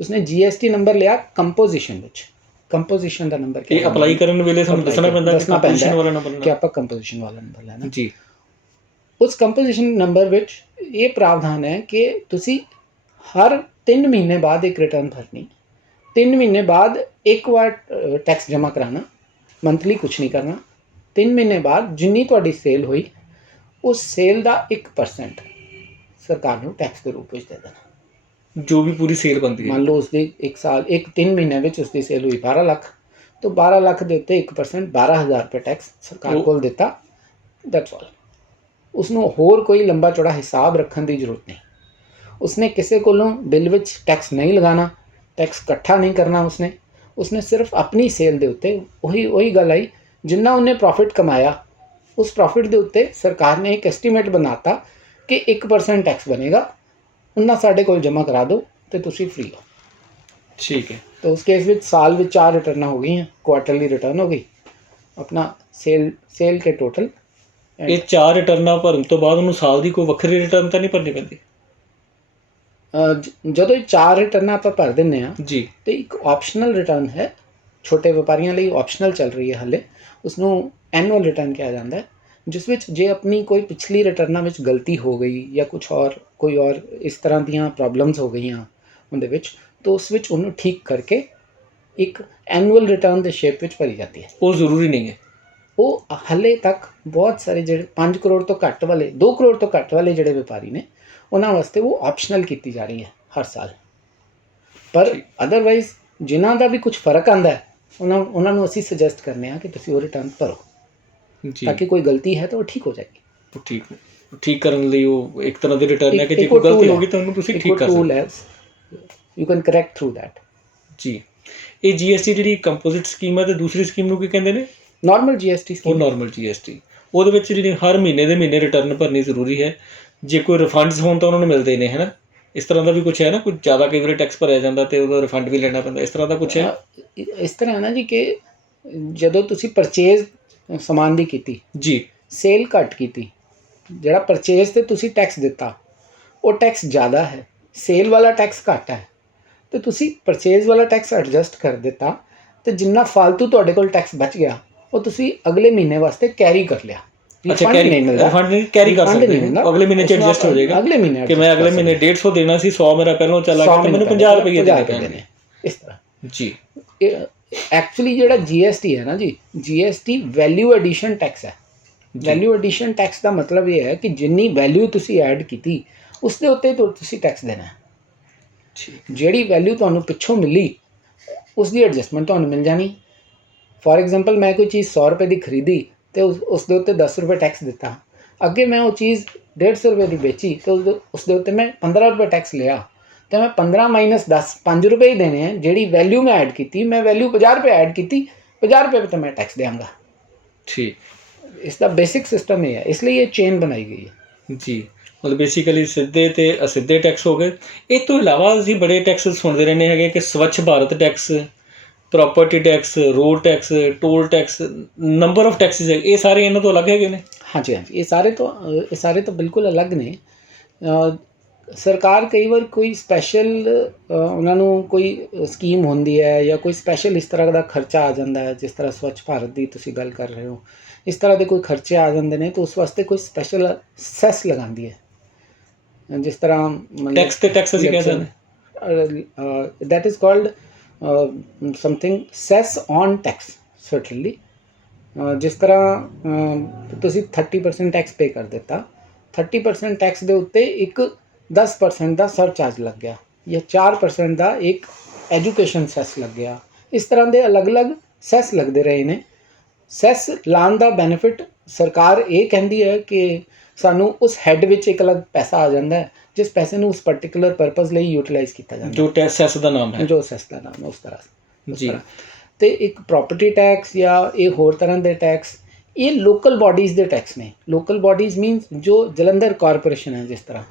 ਉਸਨੇ GST ਨੰਬਰ ਲਿਆ ਕੰਪੋਜੀਸ਼ਨ ਵਿੱਚ। ਕੰਪੋਜੀਸ਼ਨ ਦਾ ਨੰਬਰ ਇਹ ਅਪਲਾਈ ਕਰਨ ਵੇਲੇ ਸਾਨੂੰ ਦੱਸਣਾ ਪੈਂਦਾ ਵਾਲਾ ਨੰਬਰ ਕਿ ਆਪਾਂ ਕੰਪੋਜੀਸ਼ਨ ਵਾਲਾ ਨੰਬਰ ਲੈਣਾ। ਜੀ ਉਸ ਕੰਪੋਜੀਸ਼ਨ ਨੰਬਰ ਵਿੱਚ ਇਹ ਪ੍ਰਾਵਧਾਨ ਹੈ ਕਿ ਤੁਸੀਂ ਹਰ 3 ਮਹੀਨੇ ਬਾਅਦ ਇੱਕ ਰਿਟਰਨ ਭਰਨੀ, 3 ਮਹੀਨੇ ਬਾਅਦ ਇੱਕ ਵਾਰ ਟੈਕਸ ਜਮ੍ਹਾਂ ਕਰਾਉਣਾ, ਮੰਥਲੀ ਕੁਝ ਨਹੀਂ ਕਰਨਾ। 3 ਮਹੀਨੇ ਬਾਅਦ ਜਿੰਨੀ ਤੁਹਾਡੀ ਸੇਲ ਹੋਈ, ਉਸ ਸੇਲ ਦਾ 1% ਸਰਕਾਰ ਨੂੰ ਟੈਕਸ ਦੇ ਰੂਪ ਵਿੱਚ ਦੇ ਦੇਣਾ। ਜੋ ਵੀ ਪੂਰੀ ਸੇਲ ਬਣਦੀ ਹੈ, ਮੰਨ ਲਓ ਉਸਦੀ 3 ਮਹੀਨੇ ਵਿੱਚ ਉਸਦੀ ਸੇਲ ਹੋਈ 12 ਲੱਖ, ਤਾਂ 12 ਲੱਖ ਦੇ ਉੱਤੇ 1% 12,000 ਰੁਪਏ ਟੈਕਸ ਸਰਕਾਰ ਕੋਲ ਦਿੱਤਾ। That's all. ਉਸਨੂੰ ਹੋਰ ਕੋਈ ਲੰਬਾ ਚੌੜਾ ਹਿਸਾਬ ਰੱਖਣ ਦੀ ਜ਼ਰੂਰਤ ਨਹੀਂ। ਉਸਨੇ ਕਿਸੇ ਕੋਲੋਂ ਬਿੱਲ ਵਿੱਚ ਟੈਕਸ ਨਹੀਂ ਲਗਾਉਣਾ, ਟੈਕਸ ਇਕੱਠਾ ਨਹੀਂ ਕਰਨਾ। ਉਸਨੇ ਸਿਰਫ ਆਪਣੀ ਸੇਲ ਦੇ ਉੱਤੇ ਉਹੀ ਗੱਲ ਆਈ, ਜਿੰਨਾ ਉਹਨੇ ਪ੍ਰੋਫਿਟ ਕਮਾਇਆ, ਉਸ ਪ੍ਰੋਫਿਟ ਦੇ ਉੱਤੇ ਸਰਕਾਰ ਨੇ ਇੱਕ ਐਸਟੀਮੇਟ ਬਣਾਤਾ ਕਿ 1% ਟੈਕਸ ਬਣੇਗਾ, ਉਹਨਾਂ ਸਾਡੇ ਕੋਲ ਜਮ੍ਹਾਂ ਕਰਾ ਦਿਓ ਤੇ ਤੁਸੀਂ ਫ੍ਰੀ ਹੋ। ਠੀਕ ਹੈ। ਤਾਂ ਉਸ ਕੇਸ ਵਿੱਚ ਸਾਲ ਵਿੱਚ 4 ਰਿਟਰਨਾਂ ਹੋ ਗਈਆਂ, ਕੁਆਰਟਰਲੀ ਰਿਟਰਨ ਹੋ ਗਈ ਆਪਣਾ ਸੇਲ ਕੇ ਟੋਟਲ। ਇਹ 4 ਰਿਟਰਨਾਂ ਭਰਨ ਤੋਂ ਬਾਅਦ ਉਹਨੂੰ ਸਾਲ ਦੀ ਕੋਈ ਵੱਖਰੀ ਰਿਟਰਨ ਤਾਂ ਨਹੀਂ ਭਰਨੀ ਪੈਂਦੀ? ਜਦੋਂ ਇਹ 4 ਰਿਟਰਨਾਂ ਆਪਾਂ ਭਰ ਦਿੰਦੇ ਹਾਂ ਜੀ, ਤੇ ਇੱਕ ਆਪਸ਼ਨਲ ਰਿਟਰਨ ਹੈ, ਛੋਟੇ ਵਪਾਰੀਆਂ ਲਈ ਆਪਸ਼ਨਲ ਚੱਲ ਰਹੀ ਹੈ ਹਾਲੇ, ਉਸਨੂੰ ਐਨੂਅਲ ਰਿਟਰਨ ਕਿਹਾ ਜਾਂਦਾ ਹੈ, ਜਿਸ ਵਿੱਚ ਜੇ ਆਪਣੀ ਕੋਈ ਪਿਛਲੀ ਰਿਟਰਨਾਂ ਵਿੱਚ ਗਲਤੀ ਹੋ ਗਈ ਜਾਂ ਕੋਈ ਹੋਰ ਇਸ ਤਰ੍ਹਾਂ ਦੀਆਂ ਪ੍ਰੋਬਲਮਸ ਹੋ ਗਈਆਂ ਉਹਦੇ ਵਿੱਚ, ਤਾਂ ਉਸ ਵਿੱਚ ਉਹਨੂੰ ਠੀਕ ਕਰਕੇ ਇੱਕ ਐਨੂਅਲ ਰਿਟਰਨ ਦੇ ਸ਼ੇਪ ਵਿੱਚ ਭਰੀ ਜਾਂਦੀ ਹੈ। ਉਹ ਜ਼ਰੂਰੀ ਨਹੀਂ ਹੈ। ਉਹ ਹਾਲੇ ਤੱਕ ਬਹੁਤ ਸਾਰੇ ਜਿਹੜੇ 5 ਕਰੋੜ ਤੋਂ ਘੱਟ ਵਾਲੇ, 2 ਕਰੋੜ ਤੋਂ ਘੱਟ ਵਾਲੇ ਜਿਹੜੇ ਵਪਾਰੀ ਨੇ, ਉਹਨਾਂ ਵਾਸਤੇ ਉਹ ਆਪਸ਼ਨਲ ਕੀਤੀ ਜਾ ਰਹੀ ਹੈ ਹਰ ਸਾਲ। ਪਰ ਅਦਰਵਾਈਜ਼ ਜਿਨ੍ਹਾਂ ਦਾ ਵੀ ਕੁਝ ਫਰਕ ਆਉਂਦਾ ਹੈ, ਉਹਨਾਂ ਨੂੰ ਅਸੀਂ ਸੁਜੈਸਟ ਕਰਨੇ ਆ ਕਿ ਤੁਸੀਂ ਉਹ ਰਿਟਰਨ ਭਰੋ, ਜੀ, ਤਾਂ ਕਿ ਕੋਈ ਗਲਤੀ ਹੈ ਤਾਂ ਉਹ ਠੀਕ ਹੋ ਜਾਏਗੀ। ਉਹ ਠੀਕ ਕਰਨ ਲਈ ਉਹ ਇੱਕ ਤਰ੍ਹਾਂ ਦੀ ਰਿਟਰਨ ਹੈ ਕਿ ਜੇ ਕੋਈ ਗਲਤੀ ਹੋ ਗਈ ਤਾਂ ਉਹਨੂੰ ਤੁਸੀਂ ਠੀਕ ਕਰ ਸਕਦੇ ਹੋ। You can correct through that. ਜੀ, ਇਹ GST ਜਿਹੜੀ ਕੰਪੋਜ਼ਿਟ ਸਕੀਮ ਹੈ ਤੇ ਦੂਸਰੀ ਸਕੀਮ ਨੂੰ ਕੀ ਕਹਿੰਦੇ ਨੇ? ਨਾਰਮਲ GST ਉਹ ਸਕੀਮ। ਨਾਰਮਲ GST, ਉਹਦੇ ਵਿੱਚ ਜਿਹੜੀ ਹਰ ਮਹੀਨੇ ਦੇ ਮਹੀਨੇ ਰਿਟਰਨ ਭਰਨੀ ਜ਼ਰੂਰੀ ਹੈ। ਜੇ ਕੋਈ ਰਿਫੰਡਸ ਹੋਣ ਤਾਂ ਉਹਨਾਂ ਨੂੰ ਮਿਲਦੇ ਨੇ, ਹੈ ਨਾ? ਇਸ ਤਰ੍ਹਾਂ ਦਾ ਵੀ ਕੁਝ ਹੈ ਨਾ? ਕੁਝ ਜ਼ਿਆਦਾ ਕਈ ਵਾਰੀ ਟੈਕਸ ਭਰਿਆ ਜਾਂਦਾ ਤੇ ਉਹਦਾ ਰਿਫੰਡ ਵੀ ਲੈਣਾ ਪੈਂਦਾ, ਇਸ ਤਰ੍ਹਾਂ ਦਾ ਕੁਝ ਹੈ? ਇਸ ਤਰ੍ਹਾਂ ਹੈ ਨਾ ਜੀ ਕਿ ਜਦੋਂ ਤੁਸੀਂ ਪਰਚੇਜ਼ ਸਮਾਨ ਦੀ ਕੀਤੀ, ਜੀ, ਸੇਲ ਘੱਟ ਕੀਤੀ, ਜਿਹੜਾ ਪਰਚੇਜ਼ ਤੇ ਤੁਸੀਂ ਟੈਕਸ ਦਿੱਤਾ ਉਹ ਟੈਕਸ ਜ਼ਿਆਦਾ ਹੈ, ਸੇਲ ਵਾਲਾ ਟੈਕਸ ਘੱਟ ਹੈ, ਤੇ ਤੁਸੀਂ ਪਰਚੇਜ਼ ਵਾਲਾ ਟੈਕਸ ਐਡਜਸਟ ਕਰ ਦਿੱਤਾ, ਤੇ ਜਿੰਨਾ ਫालतू ਤੁਹਾਡੇ ਕੋਲ ਟੈਕਸ ਬਚ ਗਿਆ ਉਹ ਤੁਸੀਂ ਅਗਲੇ ਮਹੀਨੇ ਵਾਸਤੇ ਕੈਰੀ ਕਰ ਲਿਆ। ਅੱਛਾ, ਕੈਰੀ ਕੈਰੀ ਕਰ ਸਕਦੇ ਹੋ, ਅਗਲੇ ਮਹੀਨੇ ਚ ਐਡਜਸਟ ਹੋ ਜਾਏਗਾ। ਅਗਲੇ ਮਹੀਨੇ ਕਿ ਮੈਂ ਅਗਲੇ ਮਹੀਨੇ 150 ਦੇਣਾ ਸੀ, 100 ਮੇਰਾ ਪਹਿਲਾਂ ਚਲਾ ਗਿਆ ਤਾਂ ਮੈਨੂੰ 50 ਰੁਪਏ ਦੇਣੇ ਪੈਣਗੇ, ਇਸ ਤਰ੍ਹਾਂ। ਜੀ, ਐਕਚੁਅਲੀ ਜਿਹੜਾ GST ਹੈ ਨਾ ਜੀ, GST ਵੈਲਿਊ ਐਡੀਸ਼ਨ ਟੈਕਸ ਹੈ। ਵੈਲਿਊ ਐਡੀਸ਼ਨ ਟੈਕਸ ਦਾ ਮਤਲਬ ਇਹ ਹੈ ਕਿ ਜਿੰਨੀ ਵੈਲਿਊ ਤੁਸੀਂ ਐਡ ਕੀਤੀ ਉਸ ਦੇ ਉੱਤੇ ਤੁਸੀਂ ਟੈਕਸ ਦੇਣਾ ਹੈ। ਜਿਹੜੀ ਵੈਲਿਊ ਤੁਹਾਨੂੰ ਪਿੱਛੋਂ ਮਿਲੀ ਉਸ ਦੀ ਐਡਜਸਟਮੈਂਟ ਤੁਹਾਨੂੰ ਮਿਲ ਜਾਣੀ। ਫੋਰ ਐਗਜ਼ਾਮਪਲ ਮੈਂ ਕੋਈ ਚੀਜ਼ 100 ਰੁਪਏ ਦੀ ਖਰੀਦੀ ਅਤੇ ਉਸ ਦੇ ਉੱਤੇ 10 ਰੁਪਏ ਟੈਕਸ ਦਿੱਤਾ, ਅੱਗੇ ਮੈਂ ਉਹ ਚੀਜ਼ 150 ਰੁਪਏ ਦੀ ਵੇਚੀ ਅਤੇ ਉਸ ਦੇ ਉੱਤੇ ਮੈਂ 15 ਰੁਪਏ ਟੈਕਸ ਲਿਆ, ਅਤੇ ਮੈਂ 15 ਮਾਈਨਸ 10 5 ਰੁਪਏ ਹੀ ਦੇਣੇ ਹੈ। ਜਿਹੜੀ ਵੈਲਿਊ ਮੈਂ ਐਡ ਕੀਤੀ, ਮੈਂ ਵੈਲਿਊ 50 ਰੁਪਏ ਐਡ ਕੀਤੀ, 50 ਰੁਪਏ 'ਤੇ ਮੈਂ ਟੈਕਸ ਦਿਆਂਗਾ। ਠੀਕ, ਇਸ ਦਾ ਬੇਸਿਕ ਸਿਸਟਮ ਇਹ ਹੈ, ਇਸ ਲਈ ਇਹ ਚੇਨ ਬਣਾਈ ਗਈ ਹੈ ਜੀ। ਮਤਲਬ ਬੇਸਿਕਲੀ ਸਿੱਧੇ ਤੇ ਅਸਿੱਧੇ ਟੈਕਸ ਹੋ ਗਏ। ਇਹ ਤੋਂ ਇਲਾਵਾ ਅਸੀਂ ਬੜੇ ਟੈਕਸ ਸੁਣਦੇ ਰਹਿੰਦੇ ਹੈਗੇ ਕਿ Swachh Bharat tax, property tax, road tax, toll tax, number of taxes ਹੈ, ਇਹ ਸਾਰੇ ਇਹਨਾਂ ਤੋਂ ਅਲੱਗ ਹੈਗੇ ਨੇ? ਹਾਂਜੀ ਹਾਂਜੀ, ਇਹ ਸਾਰੇ ਤੋਂ ਬਿਲਕੁਲ ਅਲੱਗ ਨੇ। ਸਰਕਾਰ ਕਈ ਵਾਰ ਕੋਈ ਸਪੈਸ਼ਲ ਉਹਨਾਂ ਨੂੰ ਕੋਈ ਸਕੀਮ ਹੁੰਦੀ ਹੈ ਜਾਂ ਕੋਈ ਸਪੈਸ਼ਲ ਇਸ ਤਰ੍ਹਾਂ ਦਾ ਖਰਚਾ ਆ ਜਾਂਦਾ ਹੈ, ਜਿਸ ਤਰ੍ਹਾਂ ਸਵੱਛ ਭਾਰਤ ਦੀ ਤੁਸੀਂ ਗੱਲ ਕਰ ਰਹੇ ਹੋ, ਇਸ ਤਰ੍ਹਾਂ ਦੇ ਕੋਈ ਖਰਚੇ ਆ ਜਾਂਦੇ ਨੇ, ਤਾਂ ਉਸ ਵਾਸਤੇ ਕੋਈ ਸਪੈਸ਼ਲ ਸੈਸ ਲਗਾਉਂਦੀ ਹੈ। ਜਿਸ ਤਰ੍ਹਾਂ ਟੈਕਸ ਤੇ ਟੈਕਸ ਅਸੀਂ ਕਹਿ ਸਕਦੇ that is called something cess on tax certainly. ਜਿਸ ਤਰ੍ਹਾਂ ਤੁਸੀਂ 30% ਟੈਕਸ ਪੇ ਕਰ ਦਿੱਤਾ, 30% ਟੈਕਸ ਦੇ ਉੱਤੇ ਇੱਕ 10% ਦਾ ਸਰਚਾਰਜ ਲੱਗ ਗਿਆ, ਜਾਂ 4% ਦਾ ਇੱਕ ਐਜੂਕੇਸ਼ਨ ਸੈਸ ਲੱਗ ਗਿਆ। ਇਸ ਤਰ੍ਹਾਂ ਦੇ ਅਲੱਗ-ਅਲੱਗ ਸੈਸ ਲੱਗਦੇ ਰਹੇ ਨੇ। ਸੈਸ ਲਾਉਣ ਦਾ ਬੈਨੀਫਿਟ ਸਰਕਾਰ ਇਹ ਕਹਿੰਦੀ ਹੈ ਕਿ ਸਾਨੂੰ ਉਸ ਹੈੱਡ ਵਿੱਚ ਇੱਕ ਅਲੱਗ ਪੈਸਾ ਆ ਜਾਂਦਾ ਹੈ, ਜਿਸ ਪੈਸੇ ਨੂੰ ਉਸ ਪਰਟੀਕੂਲਰ ਪਰਪਸ ਲਈ ਯੂਟੀਲਾਈਜ਼ ਕੀਤਾ ਜਾਂਦਾ, ਜੋ ਟੈਕਸ ਸੈਸ ਦਾ ਨਾਮ ਹੈ, ਜੋ ਸੈਸ ਦਾ ਨਾਮ ਹੈ, ਉਸ ਤਰ੍ਹਾਂ ਜੀ। ਅਤੇ ਇੱਕ ਪ੍ਰੋਪਰਟੀ ਟੈਕਸ ਜਾਂ ਇਹ ਹੋਰ ਤਰ੍ਹਾਂ ਦੇ ਟੈਕਸ, ਇਹ ਲੋਕਲ ਬਾਡੀਜ਼ ਦੇ ਟੈਕਸ ਨੇ। ਲੋਕਲ ਬਾਡੀਜ਼ ਮੀਨਸ ਜੋ ਜਲੰਧਰ ਕਾਰਪੋਰੇਸ਼ਨ ਹੈ, ਜਿਸ ਤਰ੍ਹਾਂ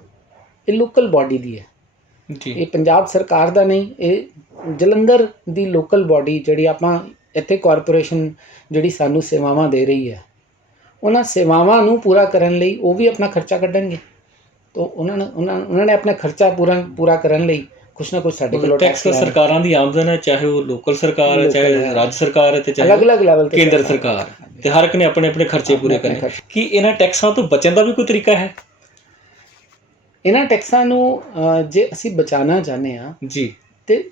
ਇਹ ਲੋਕਲ ਬਾਡੀ ਦੀ ਹੈ ਜੀ। ਇਹ ਪੰਜਾਬ ਸਰਕਾਰ ਦਾ ਨਹੀਂ, ਇਹ ਜਲੰਧਰ ਦੀ ਲੋਕਲ ਬਾਡੀ ਜਿਹੜੀ ਆਪਾਂ ਇੱਥੇ ਕਾਰਪੋਰੇਸ਼ਨ ਜਿਹੜੀ ਸਾਨੂੰ ਸੇਵਾਵਾਂ ਦੇ ਰਹੀ ਹੈ, ਉਹਨਾਂ ਸੇਵਾਵਾਂ ਨੂੰ ਪੂਰਾ ਕਰਨ ਲਈ ਉਹ ਵੀ ਆਪਣਾ ਖਰਚਾ ਕੱਢਣਗੇ। ਤਾਂ ਉਹਨਾਂ ਨੇ ਆਪਣਾ ਖਰਚਾ ਪੂਰਾ ਕਰਨ ਲਈ ਕੁਛ ਨਾ ਕੁਛ ਸਾਡੇ ਕੋਲੋਂ ਟੈਕਸ ਸਰਕਾਰਾਂ ਦੀ ਆਮਦਨ ਹੈ, ਚਾਹੇ ਉਹ ਲੋਕਲ ਸਰਕਾਰ ਹੈ, ਚਾਹੇ ਰਾਜ ਸਰਕਾਰ ਹੈ, ਤੇ ਚਾਹੇ ਅਲੱਗ-ਅਲੱਗ ਲੈਵਲ ਤੇ ਕੇਂਦਰ ਸਰਕਾਰ, ਤੇ ਹਰ ਇੱਕ ਨੇ ਆਪਣੇ ਆਪਣੇ ਖਰਚੇ ਪੂਰੇ ਕਰਨੇ। ਕੀ ਇਹਨਾਂ ਟੈਕਸਾਂ ਤੋਂ ਬਚਣ ਦਾ ਵੀ ਕੋਈ ਤਰੀਕਾ ਹੈ? ਇਹਨਾਂ ਟੈਕਸਾਂ ਨੂੰ ਜੇ ਅਸੀਂ ਬਚਾਉਣਾ ਚਾਹੁੰਦੇ ਹਾਂ ਜੀ, ਤੇ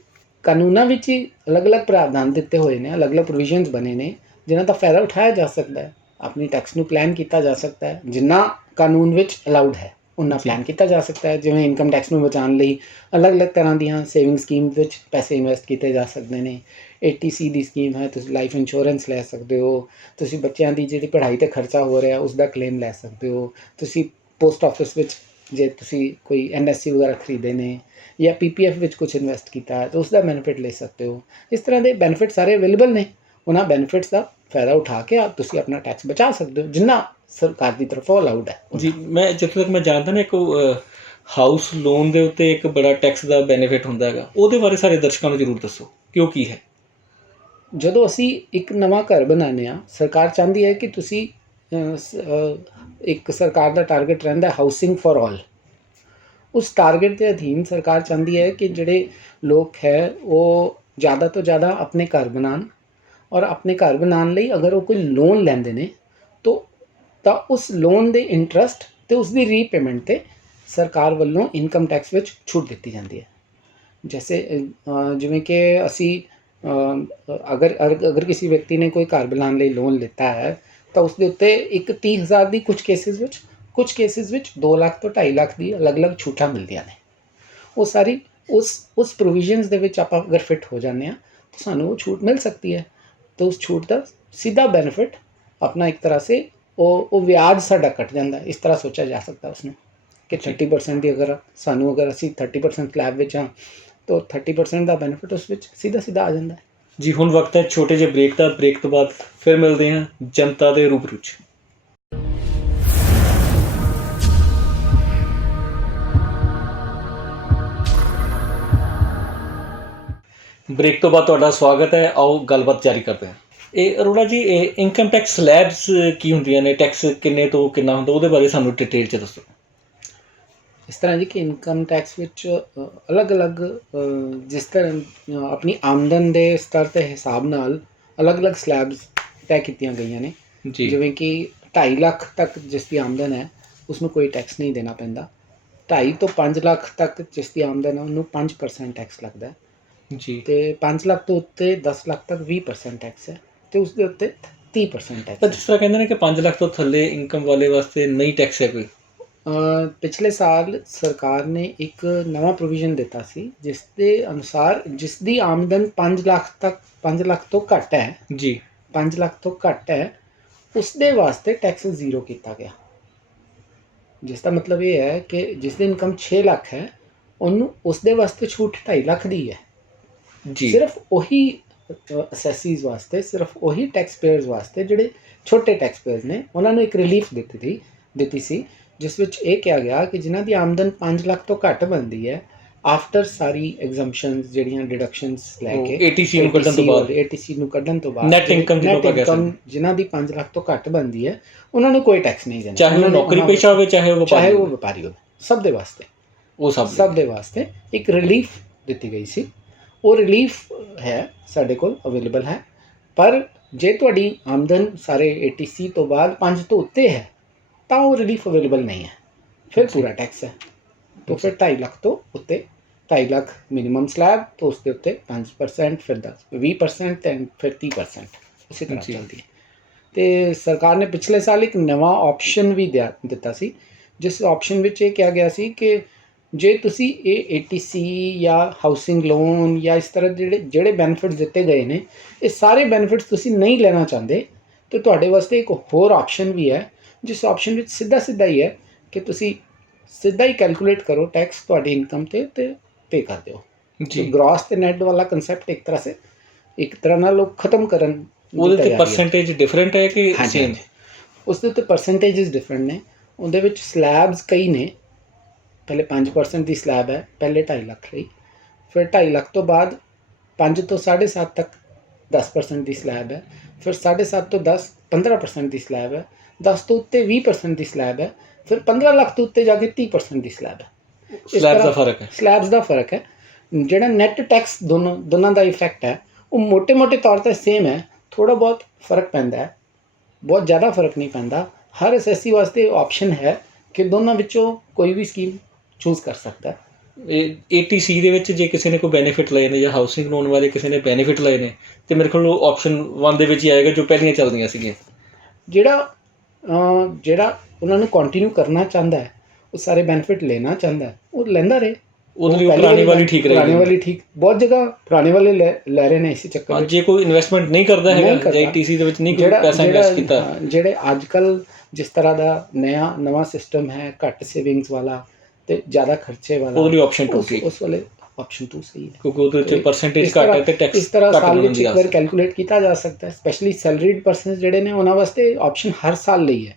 ਕਾਨੂੰਨਾਂ ਵਿੱਚ ਹੀ ਅਲੱਗ-ਅਲੱਗ ਪ੍ਰਾਵਧਾਨ ਦਿੱਤੇ ਹੋਏ ਨੇ, ਅਲੱਗ-ਅਲੱਗ ਪ੍ਰੋਵੀਜ਼ਨਸ ਬਣੇ ਨੇ, ਜਿਨ੍ਹਾਂ ਦਾ ਫਾਇਦਾ ਉਠਾਇਆ ਜਾ ਸਕਦਾ ਹੈ। ਆਪਣੀ ਟੈਕਸ ਨੂੰ ਪਲਾਨ ਕੀਤਾ ਜਾ ਸਕਦਾ ਹੈ, ਜਿੰਨਾ ਕਾਨੂੰਨ ਵਿੱਚ ਅਲਾਉਡ ਹੈ ਉਹਨਾਂ ਪਲਾਨ ਕੀਤਾ ਜਾ ਸਕਦਾ ਹੈ। ਜਿਵੇਂ ਇਨਕਮ ਟੈਕਸ ਨੂੰ ਬਚਾਉਣ ਲਈ ਅਲੱਗ-ਅਲੱਗ ਤਰ੍ਹਾਂ ਦੀਆਂ ਸੇਵਿੰਗ ਸਕੀਮ ਵਿੱਚ ਪੈਸੇ ਇਨਵੈਸਟ ਕੀਤੇ ਜਾ ਸਕਦੇ ਨੇ। ATC ਦੀ ਸਕੀਮ ਹੈ, ਤੁਸੀਂ ਲਾਈਫ ਇੰਸ਼ੋਰੈਂਸ ਲੈ ਸਕਦੇ ਹੋ। ਤੁਸੀਂ ਬੱਚਿਆਂ ਦੀ ਜਿਹੜੀ ਪੜ੍ਹਾਈ 'ਤੇ ਖਰਚਾ ਹੋ ਰਿਹਾ ਉਸ ਦਾ ਕਲੇਮ ਲੈ ਸਕਦੇ ਹੋ। ਤੁਸੀਂ ਪੋਸਟ ਆਫਿਸ ਵਿੱਚ ਜੇ ਤੁਸੀਂ ਕੋਈ NSC ਵਗੈਰਾ ਖਰੀਦੇ ਨੇ ਜਾਂ PPF ਵਿੱਚ ਕੁਝ ਇਨਵੈਸਟ ਕੀਤਾ ਹੈ ਤਾਂ ਉਸ ਦਾ ਬੈਨੀਫਿਟ ਲੈ ਸਕਦੇ ਹੋ। ਇਸ ਤਰ੍ਹਾਂ ਦੇ ਬੈਨੀਫਿਟ ਸਾਰੇ ਅਵੇਲੇਬਲ ਨੇ। ਉਹਨਾਂ ਬੈਨੀਫਿਟਸ ਦਾ ਫਾਇਦਾ ਉਠਾ ਕੇ ਤੁਸੀਂ ਆਪਣਾ ਟੈਕਸ ਬਚਾ ਸਕਦੇ ਹੋ, ਜਿੰਨਾ ਸਰਕਾਰ ਦੀ ਤਰਫੋਂ ਅਲਾਉਡ ਹੈ ਜੀ। ਮੈਂ ਜਿੱਥੋਂ ਤੱਕ ਮੈਂ ਜਾਣਦਾ ਨਾ, ਇੱਕ ਹਾਊਸ ਲੋਨ ਦੇ ਉੱਤੇ ਇੱਕ ਬੜਾ ਟੈਕਸ ਦਾ ਬੈਨੀਫਿਟ ਹੁੰਦਾ ਹੈਗਾ, ਉਹਦੇ ਬਾਰੇ ਸਾਡੇ ਦਰਸ਼ਕਾਂ ਨੂੰ ਜ਼ਰੂਰ ਦੱਸੋ ਕਿ ਉਹ ਕੀ ਹੈ। ਜਦੋਂ ਅਸੀਂ ਇੱਕ ਨਵਾਂ ਘਰ ਬਣਾਉਂਦੇ ਹਾਂ, ਸਰਕਾਰ ਚਾਹੁੰਦੀ ਹੈ ਕਿ ਤੁਸੀਂ ਇੱਕ ਸਰਕਾਰ ਦਾ ਟਾਰਗੇਟ ਰਹਿੰਦਾ ਹਾਊਸਿੰਗ ਫॉर ਆਲ। ਉਸ ਟਾਰਗੇਟ ਦੇ ਅਧੀਨ ਸਰਕਾਰ ਚਾਹੁੰਦੀ ਹੈ ਕਿ ਜਿਹੜੇ ਲੋਕ ਹੈ ਉਹ ਜ਼ਿਆਦਾ ਤੋਂ ਜ਼ਿਆਦਾ ਆਪਣੇ ਘਰ ਬਣਾਉਣ, ਔਰ ਆਪਣੇ ਘਰ ਬਣਾਉਣ ਲਈ ਅਗਰ ਉਹ ਕੋਈ ਲੋਨ ਲੈਂਦੇ ਨੇ ਤਾਂ ਉਸ ਲੋਨ ਦੇ ਇੰਟਰਸਟ ਅਤੇ ਉਸ ਦੀ ਰੀਪੇਮੈਂਟ 'ਤੇ ਸਰਕਾਰ ਵੱਲੋਂ ਇਨਕਮ ਟੈਕਸ ਵਿੱਚ ਛੂਟ ਦਿੱਤੀ ਜਾਂਦੀ ਹੈ। ਜੈਸੇ ਜਿਵੇਂ ਕਿ ਅਸੀਂ ਅਗਰ ਕਿਸੇ ਵਿਅਕਤੀ ਨੇ ਕੋਈ ਘਰ ਬਣਾਉਣ ਲਈ ਲੋਨ ਲਿੱਤਾ ਹੈ ਤਾਂ ਉਸ ਦੇ ਉੱਤੇ ਇੱਕ 30,000 ਦੀ ਕੁਝ ਕੇਸਿਸ ਵਿੱਚ 2 ਲੱਖ ਤੋਂ 2.5 ਲੱਖ ਦੀ ਅਲੱਗ-ਅਲੱਗ ਛੂਟਾਂ ਮਿਲਦੀਆਂ ਨੇ। ਉਹ ਸਾਰੀ ਉਸ ਪ੍ਰੋਵੀਜ਼ਨਸ ਦੇ ਵਿੱਚ ਆਪਾਂ ਅਗਰ ਫਿੱਟ ਹੋ ਜਾਂਦੇ ਹਾਂ ਤਾਂ ਸਾਨੂੰ ਉਹ ਛੂਟ ਮਿਲ ਸਕਦੀ ਹੈ। ਤਾਂ ਉਸ ਛੂਟ ਦਾ ਸਿੱਧਾ ਬੈਨੀਫਿਟ ਆਪਣਾ ਇੱਕ ਤਰ੍ਹਾਂ ਸੇ ਉਹ ਵਿਆਜ ਸਾਡਾ ਕੱਟ ਜਾਂਦਾ। ਇਸ ਤਰ੍ਹਾਂ ਸੋਚਿਆ ਜਾ ਸਕਦਾ ਉਸਨੂੰ ਕਿ 30% ਦੀ ਅਗਰ ਅਸੀਂ 30% ਸਲੈਬ ਵਿੱਚ ਹਾਂ ਤਾਂ 30% ਦਾ ਬੈਨੀਫਿਟ ਉਸ ਵਿੱਚ ਸਿੱਧਾ ਆ ਜਾਂਦਾ ਹੈ। ਜੀ, ਹੁਣ ਵਕਤ ਹੈ ਛੋਟੇ ਜਿਹੇ ਬ੍ਰੇਕ ਦਾ। ਬ੍ਰੇਕ ਤੋਂ ਬਾਅਦ ਫਿਰ ਮਿਲਦੇ ਹਾਂ ਜਨਤਾ ਦੇ ਰੂਬਰੂ 'ਚ। ਬ੍ਰੇਕ ਤੋਂ ਬਾਅਦ ਤੁਹਾਡਾ ਸਵਾਗਤ ਹੈ। ਆਓ ਗੱਲਬਾਤ ਜਾਰੀ ਕਰਦੇ ਹਾਂ। ਇਹ ਅਰੋੜਾ ਜੀ, ਇਹ ਇਨਕਮ ਟੈਕਸ ਸਲੈਬਸ ਕੀ ਹੁੰਦੀਆਂ ਨੇ? ਟੈਕਸ ਕਿੰਨੇ ਤੋਂ ਕਿੰਨਾ ਹੁੰਦਾ, ਉਹਦੇ ਬਾਰੇ ਸਾਨੂੰ ਡਿਟੇਲ 'ਚ ਦੱਸੋ। ਇਸ ਤਰ੍ਹਾਂ ਜੀ ਕਿ ਇਨਕਮ ਟੈਕਸ ਵਿੱਚ ਅਲੱਗ-ਅਲੱਗ ਜਿਸ ਤਰ੍ਹਾਂ ਆਪਣੀ ਆਮਦਨ ਦੇ ਸਤਰ ਦੇ ਹਿਸਾਬ ਨਾਲ ਅਲੱਗ-ਅਲੱਗ ਸਲੈਬਸ ਤੈਅ ਕੀਤੀਆਂ ਗਈਆਂ ਨੇ। ਜਿਵੇਂ ਕਿ 2.5 ਲੱਖ ਤੱਕ ਜਿਸ ਦੀ ਆਮਦਨ ਹੈ ਉਸਨੂੰ ਕੋਈ ਟੈਕਸ ਨਹੀਂ ਦੇਣਾ ਪੈਂਦਾ। 2.5 ਤੋਂ 5 ਲੱਖ ਤੱਕ ਜਿਸ ਦੀ ਆਮਦਨ ਹੈ ਉਹਨੂੰ 5% ਟੈਕਸ ਲੱਗਦਾ ਜੀ। ਅਤੇ 5 ਲੱਖ ਤੋਂ ਉੱਤੇ 10 ਲੱਖ ਤੱਕ 20% ਟੈਕਸ ਹੈ, ਅਤੇ ਉਸ ਦੇ ਉੱਤੇ 30% ਟੈਕਸ। ਜਿਸ ਤਰ੍ਹਾਂ ਕਹਿੰਦੇ ਨੇ ਕਿ 5 ਲੱਖ ਤੋਂ ਥੱਲੇ ਇਨਕਮ ਵਾਲੇ ਵਾਸਤੇ ਨਹੀਂ ਟੈਕਸ ਹੈ ਕੋਈ। ਪਿਛਲੇ ਸਾਲ ਸਰਕਾਰ ਨੇ ਇੱਕ ਨਵਾਂ ਪ੍ਰੋਵੀਜ਼ਨ ਦਿੱਤਾ ਸੀ, ਜਿਸ ਦੇ ਅਨੁਸਾਰ ਜਿਸ ਦੀ ਆਮਦਨ 5 ਲੱਖ ਤੋਂ ਘੱਟ ਹੈ, ਜੀ 5 ਲੱਖ ਤੋਂ ਘੱਟ ਹੈ, ਉਸ ਦੇ ਵਾਸਤੇ ਟੈਕਸ ਜ਼ੀਰੋ ਕੀਤਾ ਗਿਆ। ਜਿਸ ਦਾ ਮਤਲਬ ਇਹ ਹੈ ਕਿ ਜਿਸ ਦੀ ਇਨਕਮ 6 ਲੱਖ ਹੈ, ਉਹਨੂੰ ਉਸ ਦੇ ਵਾਸਤੇ ਛੂਟ 2.5 ਲੱਖ ਦੀ ਹੈ। ਜੀ ਸਿਰਫ ਉਹੀ ਅਸੈਸੀਜ਼ ਵਾਸਤੇ, ਸਿਰਫ ਉਹੀ ਟੈਕਸ ਪੇਅਰਸ ਵਾਸਤੇ ਜਿਹੜੇ ਛੋਟੇ ਟੈਕਸ ਪੇਅਰਸ ਨੇ, ਉਹਨਾਂ ਨੂੰ ਇੱਕ ਰਿਲੀਫ ਦਿੱਤੀ ਸੀ, ਜਿਸ ਵਿੱਚ ਇਹ ਕਿਹਾ ਗਿਆ ਕਿ ਜਿਨ੍ਹਾਂ ਦੀ ਆਮਦਨ 5 ਲੱਖ ਤੋਂ ਘੱਟ ਬਣਦੀ ਹੈ, ਆਫਟਰ ਸਾਰੀ ਐਗਜ਼ੰਪਸ਼ਨਸ ਜਿਹੜੀਆਂ ਡਿਡਕਸ਼ਨਸ ਲੈ ਕੇ ATC ਨੂੰ ਕੱਢਣ ਤੋਂ ਬਾਅਦ, ATC ਨੂੰ ਕੱਢਣ ਤੋਂ ਬਾਅਦ ਨੈਟ ਇਨਕਮ ਜਿਨ੍ਹਾਂ ਦੀ 5 ਲੱਖ ਤੋਂ ਘੱਟ ਬਣਦੀ ਹੈ, ਉਹਨਾਂ ਨੂੰ ਕੋਈ ਟੈਕਸ ਨਹੀਂ ਦੇਣਾ, ਚਾਹੇ ਉਹ ਨੌਕਰੀ ਪੇਸ਼ਾ ਹੋਵੇ, ਚਾਹੇ ਉਹ ਵਪਾਰੀ ਹੋਵੇ, ਸਭ ਦੇ ਵਾਸਤੇ, ਉਹ ਸਭ ਦੇ ਵਾਸਤੇ ਇੱਕ ਰਿਲੀਫ ਦਿੱਤੀ ਗਈ ਸੀ। ਉਹ ਰਿਲੀਫ ਹੈ ਸਾਡੇ ਕੋਲ ਅਵੇਲੇਬਲ ਹੈ, ਪਰ ਜੇ ਤੁਹਾਡੀ ਆਮਦਨ ਸਾਰੇ ATC ਤੋਂ ਬਾਅਦ 5 ਤੋਂ ਉੱਤੇ ਹੈ, ਤਾਂ ਉਹ ਰਿਲੀਫ ਅਵੇਲੇਬਲ ਨਹੀਂ ਹੈ, ਫਿਰ ਪੂਰਾ ਟੈਕਸ ਹੈ। ਤਾਂ ਫਿਰ 2.5 ਲੱਖ ਤੋਂ ਉੱਤੇ 2.5 ਲੱਖ ਮਿਨੀਮਮ ਸਲੈਬ, ਤਾਂ ਉਸ ਦੇ ਉੱਤੇ 5%, ਫਿਰ 20% ਤੇ ਫਿਰ 30%, ਇਸੇ ਤਰ੍ਹਾਂ ਚੱਲਦੀ ਹੈ। ਅਤੇ ਸਰਕਾਰ ਨੇ ਪਿਛਲੇ ਸਾਲ ਇੱਕ ਨਵਾਂ ਆਪਸ਼ਨ ਵੀ ਦਿੱਤਾ ਸੀ, ਜਿਸ ਆਪਸ਼ਨ ਵਿੱਚ ਇਹ ਕਿਹਾ ਗਿਆ ਸੀ ਕਿ ਜੇ ਤੁਸੀਂ ਇਹ ATC ਜਾਂ ਹਾਊਸਿੰਗ ਲੋਨ ਜਾਂ ਇਸ ਤਰ੍ਹਾਂ ਜਿਹੜੇ ਬੈਨੀਫਿਟਸ ਦਿੱਤੇ ਗਏ ਨੇ, ਇਹ ਸਾਰੇ ਬੈਨੀਫਿਟਸ ਤੁਸੀਂ ਨਹੀਂ ਲੈਣਾ ਚਾਹੁੰਦੇ, ਤਾਂ ਤੁਹਾਡੇ ਵਾਸਤੇ ਇੱਕ ਹੋਰ ਆਪਸ਼ਨ ਵੀ ਹੈ, ਜਿਸ ਆਪਸ਼ਨ ਵਿੱਚ ਸਿੱਧਾ ਹੀ ਹੈ ਕਿ ਤੁਸੀਂ ਸਿੱਧਾ ਹੀ ਕੈਲਕੂਲੇਟ ਕਰੋ ਟੈਕਸ ਤੁਹਾਡੀ ਇਨਕਮ 'ਤੇ ਪੇ ਕਰ ਦਿਓ। ਜੀ ਗ੍ਰੋਸ ਤੇ ਨੈਟ ਵਾਲਾ ਕੰਸੈਪਟ ਇੱਕ ਤਰ੍ਹਾਂ ਨਾਲ ਲੋਕ ਖਤਮ ਕਰਨ। ਉਹਦੇ ਤੇ ਪਰਸੈਂਟੇਜ ਡਿਫਰੈਂਟ ਹੈ ਕਿ ਸੇਮ? ਉਸ ਦੇ ਉੱਤੇ ਪਰਸੈਂਟੇਜਸ ਡਿਫਰੈਂਟ ਨੇ। ਉਹਦੇ ਵਿੱਚ ਸਲੈਬਸ ਕਈ ਨੇ। ਪਹਿਲੇ 5% ਦੀ ਸਲੈਬ ਹੈ, ਪਹਿਲੇ 2.5 ਲੱਖ ਲਈ, ਫਿਰ 2.5 ਲੱਖ ਤੋਂ ਬਾਅਦ 5 ਤੋਂ 7.5 ਤੱਕ 10% ਦੀ ਸਲੈਬ ਹੈ, ਫਿਰ 7.5 ਤੋਂ 10 15% ਦੀ ਸਲੈਬ ਹੈ, 10 ਤੋਂ ਉੱਤੇ 20% ਦੀ ਸਲੈਬ ਹੈ, ਫਿਰ 15 ਲੱਖ ਤੋਂ ਉੱਤੇ ਜਾ ਕੇ 30% ਦੀ ਸਲੈਬ ਹੈ। ਸਲੈਬਸ ਦਾ ਫਰਕ ਹੈ। ਜਿਹੜਾ ਨੈਟ ਟੈਕਸ ਦੋਨਾਂ ਦਾ ਇਫੈਕਟ ਹੈ, ਉਹ ਮੋਟੇ ਤੌਰ 'ਤੇ ਸੇਮ ਹੈ, ਥੋੜ੍ਹਾ ਬਹੁਤ ਫਰਕ ਪੈਂਦਾ ਹੈ, ਬਹੁਤ ਜ਼ਿਆਦਾ ਫਰਕ ਨਹੀਂ ਪੈਂਦਾ। ਹਰ ਐਸਐਸਸੀ ਵਾਸਤੇ ਆਪਸ਼ਨ ਹੈ ਕਿ ਦੋਨਾਂ ਵਿੱਚੋਂ ਕੋਈ ਵੀ ਸਕੀਮ ਚੂਜ਼ ਕਰ ਸਕਦਾ ਹੈ। ATC ਦੇ ਵਿੱਚ ਜੇ ਕਿਸੇ ਨੇ ਕੋਈ ਬੈਨੀਫਿਟ ਲਏ ਨੇ, ਜਾਂ ਹਾਊਸਿੰਗ ਲੋਨ ਵਾਲੇ ਕਿਸੇ ਨੇ ਬੈਨੀਫਿਟ ਲਏ ਨੇ, ਤੇ ਮੇਰੇ ਕੋਲ ਉਹ ਆਪਸ਼ਨ 1 ਦੇ ਵਿੱਚ ਹੀ ਆਏਗਾ ਜੋ ਪਹਿਲੀਆਂ ਚੱਲਦੀਆਂ ਸੀਗੀਆਂ। ਜਿਹੜਾ ਉਹਨਾਂ ਨੂੰ ਕੰਟੀਨਿਊ ਕਰਨਾ ਚਾਹੁੰਦਾ ਹੈ, ਉਹ ਸਾਰੇ ਬੈਨੀਫਿਟ ਲੈਣਾ ਚਾਹੁੰਦਾ ਹੈ, ਉਹ ਲੈਂਦਾ ਰਹੇ। ਉਹਦੇ ਲਈ ਪੁਰਾਣੀ ਵਾਲੀ ਠੀਕ ਰਹੇਗੀ। ਪੁਰਾਣੀ ਵਾਲੀ ਠੀਕ, ਬਹੁਤ ਜਗ੍ਹਾ ਪੁਰਾਣੇ ਵਾਲੇ ਲੈ ਰਹੇ ਨੇ ਇਸੇ ਚੱਕਰ ਵਿੱਚ। ਜੇ ਕੋਈ ਇਨਵੈਸਟਮੈਂਟ ਨਹੀਂ ਕਰਦਾ ਹੈਗਾ, ਜਾਂ ATC ਦੇ ਵਿੱਚ ਨਹੀਂ ਕੋਈ ਪੈਸਾ ਇਨਵੈਸਟ ਕੀਤਾ, ਜਿਹੜੇ ਅੱਜ ਕੱਲ੍ਹ ਜਿਸ ਤਰ੍ਹਾਂ ਦਾ ਨਵਾਂ ਸਿਸਟਮ ਹੈ, ਘੱਟ ਸੇਵਿੰਗਸ ਵਾਲਾ ਤੇ ਜ਼ਿਆਦਾ ਖਰਚੇ ਵਾਲਾ, ਉਹਦੇ ਲਈ ਆਪਸ਼ਨ 2 ਸੀ। ਉਸ ਵਾਲੇ ਆਪਸ਼ਨ 2 ਸਹੀ ਹੈ, ਕਿਉਂਕਿ ਉਹਦੇ ਵਿੱਚ ਪਰਸੈਂਟੇਜ ਘੱਟ ਹੈ ਤੇ ਟੈਕਸ ਇਸ ਤਰ੍ਹਾਂ ਸਾਲ ਵਿੱਚ ਇੱਕ ਵਾਰ ਕੈਲਕੂਲੇਟ ਕੀਤਾ ਜਾ ਸਕਦਾ ਹੈ। ਸਪੈਸ਼ਲੀ ਸੈਲਰੀਡ ਪਰਸਨਸ ਜਿਹੜੇ ਨੇ, ਉਹਨਾਂ ਵਾਸਤੇ ਆਪਸ਼ਨ ਹਰ ਸਾਲ ਲਈ ਹੈ।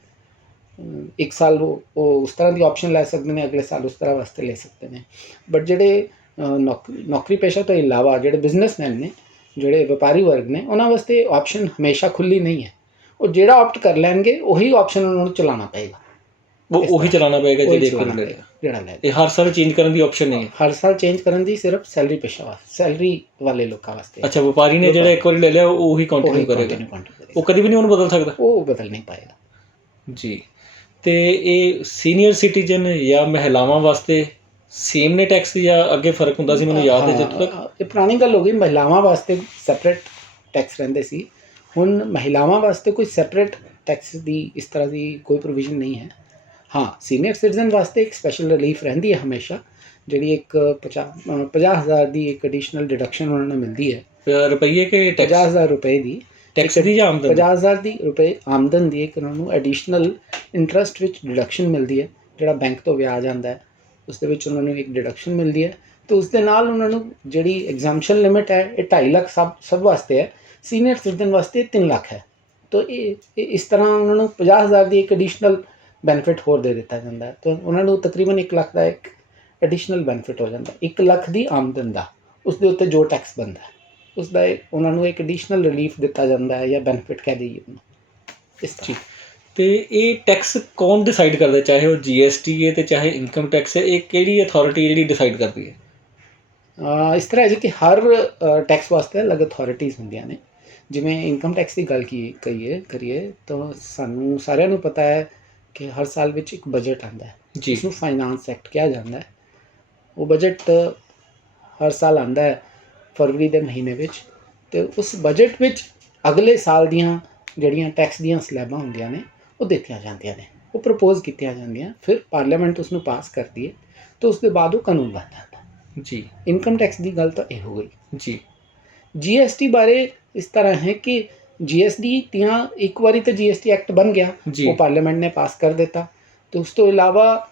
ਇੱਕ ਸਾਲ ਉਹ ਉਸ ਤਰ੍ਹਾਂ ਦੀ ਆਪਸ਼ਨ ਲੈ ਸਕਦੇ ਨੇ, ਅਗਲੇ ਸਾਲ ਉਸ ਤਰ੍ਹਾਂ ਵਾਸਤੇ ਲੈ ਸਕਦੇ ਨੇ। ਬਟ ਜਿਹੜੇ ਨੌਕਰੀ ਪੇਸ਼ਾ ਤੋਂ ਇਲਾਵਾ ਜਿਹੜੇ ਬਿਜ਼ਨਸਮੈਨ ਨੇ, ਜਿਹੜੇ ਵਪਾਰੀ ਵਰਗ ਨੇ, ਉਹਨਾਂ ਵਾਸਤੇ ਆਪਸ਼ਨ ਹਮੇਸ਼ਾ ਖੁੱਲ੍ਹੀ ਨਹੀਂ ਹੈ। ਉਹ ਜਿਹੜਾ ਆਪਟ ਕਰ ਲੈਣਗੇ, ਉਹੀ ਆਪਸ਼ਨ ਉਹਨਾਂ ਨੂੰ ਚਲਾਉਣਾ ਪਏਗਾ। ਉਹੀ ਚਲਾਉਣਾ ਪਏਗਾ ਜਿਹੜਾ ਲੈ। ਇਹ ਹਰ ਸਾਲ ਚੇਂਜ ਕਰਨ ਦੀ ਆਪਸ਼ਨ ਨਹੀਂ ਹੈ। ਹਰ ਸਾਲ ਚੇਂਜ ਕਰਨ ਦੀ ਸਿਰਫ ਸੈਲਰੀ ਪੇਸ਼ਾ ਵਾਸਤੇ, ਸੈਲਰੀ ਵਾਲੇ ਲੋਕਾਂ ਵਾਸਤੇ। ਅੱਛਾ, ਵਪਾਰੀ ਨੇ ਜਿਹੜਾ ਇੱਕ ਵਾਰੀ ਲੈ ਲਿਆ, ਉਹੀ ਕੰਟੀਨਿਊ ਕਰੇਗਾ, ਉਹ ਕਦੀ ਵੀ ਨਹੀਂ ਉਹਨੂੰ ਬਦਲ ਸਕਦਾ। ਉਹ ਬਦਲ ਨਹੀਂ ਪਾਏਗਾ ਜੀ। ਤੇ ਇਹ ਸੀਨੀਅਰ ਸਿਟੀਜ਼ਨ ਜਾਂ ਮਹਿਲਾਵਾਂ ਵਾਸਤੇ ਸੇਮ ਨੇ ਟੈਕਸ, ਜਾਂ ਅੱਗੇ ਫਰਕ ਹੁੰਦਾ ਸੀ? ਮੈਨੂੰ ਯਾਦ ਹੈ ਜਦੋਂ ਤੱਕ ਇਹ ਪੁਰਾਣੀ ਗੱਲ ਹੋ ਗਈ। ਮਹਿਲਾਵਾਂ ਵਾਸਤੇ ਸੈਪਰੇਟ ਟੈਕਸ ਰਹਿੰਦੇ ਸੀ। ਹੁਣ ਮਹਿਲਾਵਾਂ ਵਾਸਤੇ ਕੋਈ ਸੈਪਰੇਟ ਟੈਕਸ ਦੀ ਇਸ ਤਰ੍ਹਾਂ ਦੀ ਕੋਈ ਪ੍ਰੋਵੀਜ਼ਨ ਨਹੀਂ ਹੈ। ਹਾਂ, ਸੀਨੀਅਰ ਸਿਟੀਜ਼ਨ ਵਾਸਤੇ ਇੱਕ ਸਪੈਸ਼ਲ ਰਿਲੀਫ ਰਹਿੰਦੀ ਹੈ ਹਮੇਸ਼ਾ, ਜਿਹੜੀ ਇੱਕ 50,000 ਦੀ ਇੱਕ ਐਡੀਸ਼ਨਲ ਡਿਡਕਸ਼ਨ ਉਹਨਾਂ ਨੂੰ ਮਿਲਦੀ ਹੈ। ਰੁਪਈਏ ਕਿ 50,000 ਰੁਪਏ ਦੀ ਟੈਕਸ ਦੀ ਜਾਂ ਆਮਦਨ? 50,000 ਦੀ ਰੁਪਏ ਆਮਦਨ ਦੀ ਇੱਕ ਉਹਨਾਂ ਨੂੰ ਐਡੀਸ਼ਨਲ ਇੰਟਰਸਟ ਵਿੱਚ ਡਿਡਕਸ਼ਨ ਮਿਲਦੀ ਹੈ। ਜਿਹੜਾ ਬੈਂਕ ਤੋਂ ਵਿਆਜ ਆਉਂਦਾ ਹੈ, ਉਸ ਦੇ ਵਿੱਚ ਉਹਨਾਂ ਨੂੰ ਇੱਕ ਡਿਡਕਸ਼ਨ ਮਿਲਦੀ ਹੈ। ਅਤੇ ਉਸ ਦੇ ਨਾਲ ਉਹਨਾਂ ਨੂੰ ਜਿਹੜੀ ਐਗਜ਼ਾਮਸ਼ਨ ਲਿਮਿਟ ਹੈ, ਇਹ 2.5 ਲੱਖ ਸਭ ਵਾਸਤੇ ਹੈ। ਸੀਨੀਅਰ ਸਿਟੀਜ਼ਨ ਵਾਸਤੇ 3 ਲੱਖ ਹੈ। ਤਾਂ ਇਹ ਇਸ ਤਰ੍ਹਾਂ ਉਹਨਾਂ ਨੂੰ 50,000 ਦੀ ਇੱਕ ਐਡੀਸ਼ਨਲ ਬੈਨੀਫਿਟ ਹੋਰ ਦੇ ਦਿੱਤਾ ਜਾਂਦਾ ਹੈ। ਤਾਂ ਉਹਨਾਂ ਨੂੰ ਤਕਰੀਬਨ 1 ਲੱਖ ਦਾ ਇੱਕ ਐਡੀਸ਼ਨਲ ਬੈਨੀਫਿਟ ਹੋ ਜਾਂਦਾ। 1 ਲੱਖ ਦੀ ਆਮਦਨ ਦਾ, ਉਸ ਦੇ ਉੱਤੇ ਜੋ ਟੈਕਸ ਬਣਦਾ ਹੈ, ਉਸ ਦਾ ਉਹਨਾਂ ਨੂੰ ਇੱਕ ਐਡੀਸ਼ਨਲ ਰਿਲੀਫ ਦਿੱਤਾ ਜਾਂਦਾ ਹੈ, ਜਾਂ ਬੈਨੀਫਿਟ ਕਹਿ ਦਈਏ ਉਹਨੂੰ, ਇਸ ਤਰ੍ਹਾਂ। ਅਤੇ ਇਹ ਟੈਕਸ ਕੌਣ ਡਿਸਾਈਡ ਕਰਦਾ? ਚਾਹੇ ਉਹ GST ਹੈ ਅਤੇ ਚਾਹੇ ਇਨਕਮ ਟੈਕਸ ਹੈ, ਇਹ ਕਿਹੜੀ ਅਥਾਰਟੀ ਜਿਹੜੀ ਡਿਸਾਈਡ ਕਰਦੀ ਹੈ? ਇਸ ਤਰ੍ਹਾਂ ਹੈ ਜੀ ਕਿ ਹਰ ਟੈਕਸ ਵਾਸਤੇ ਅਲੱਗ ਅਥਾਰਟੀਜ਼ ਹੁੰਦੀਆਂ ਨੇ। ਜਿਵੇਂ ਇਨਕਮ ਟੈਕਸ ਦੀ ਗੱਲ ਕਰੀਏ ਤਾਂ ਸਾਨੂੰ ਸਾਰਿਆਂ ਨੂੰ ਪਤਾ ਹੈ ਕਿ ਹਰ ਸਾਲ ਵਿੱਚ ਇੱਕ ਬਜਟ ਆਉਂਦਾ ਹੈ, ਜਿਸਨੂੰ ਫਾਈਨਾਂਸ ਐਕਟ ਕਿਹਾ ਜਾਂਦਾ ਹੈ। ਉਹ ਬਜਟ ਹਰ ਸਾਲ ਆਉਂਦਾ ਹੈ ਫਰਵਰੀ ਦੇ ਮਹੀਨੇ ਵਿੱਚ, ਅਤੇ ਉਸ ਬਜਟ ਵਿੱਚ ਅਗਲੇ ਸਾਲ ਦੀਆਂ ਜਿਹੜੀਆਂ ਟੈਕਸ ਦੀਆਂ ਸਲੈਬਾਂ ਹੁੰਦੀਆਂ ਨੇ, ਉਹ ਦਿੱਤੀਆਂ ਜਾਂਦੀਆਂ ਨੇ। ਉਹ ਪ੍ਰਪੋਜ਼ ਕੀਤੀਆਂ ਜਾਂਦੀਆਂ, ਫਿਰ ਪਾਰਲੀਮੈਂਟ ਉਸ ਨੂੰ ਪਾਸ ਕਰਦੀ ਹੈ ਤੇ ਉਸ ਦੇ ਬਾਅਦ ਉਹ ਕਾਨੂੰਨ ਬਣ ਜਾਂਦਾ। ਜੀ ਇਨਕਮ ਟੈਕਸ ਦੀ ਗੱਲ ਤਾਂ ਇਹ ਹੋ ਗਈ। ਜੀ ਜੀਐਸਟੀ ਬਾਰੇ ਇਸ ਤਰ੍ਹਾਂ ਹੈ ਕਿ ਜੀਐਸਟੀ ਦੀਆਂ ਇੱਕ ਵਾਰੀ ਤਾਂ ਜੀਐਸਟੀ ਐਕਟ ਬਣ ਗਿਆ, ਜੀ। ਉਹ ਪਾਰਲੀਮੈਂਟ ਨੇ ਪਾਸ ਕਰ ਦਿੱਤਾ, ਤੇ ਉਸ ਤੋਂ ਇਲਾਵਾ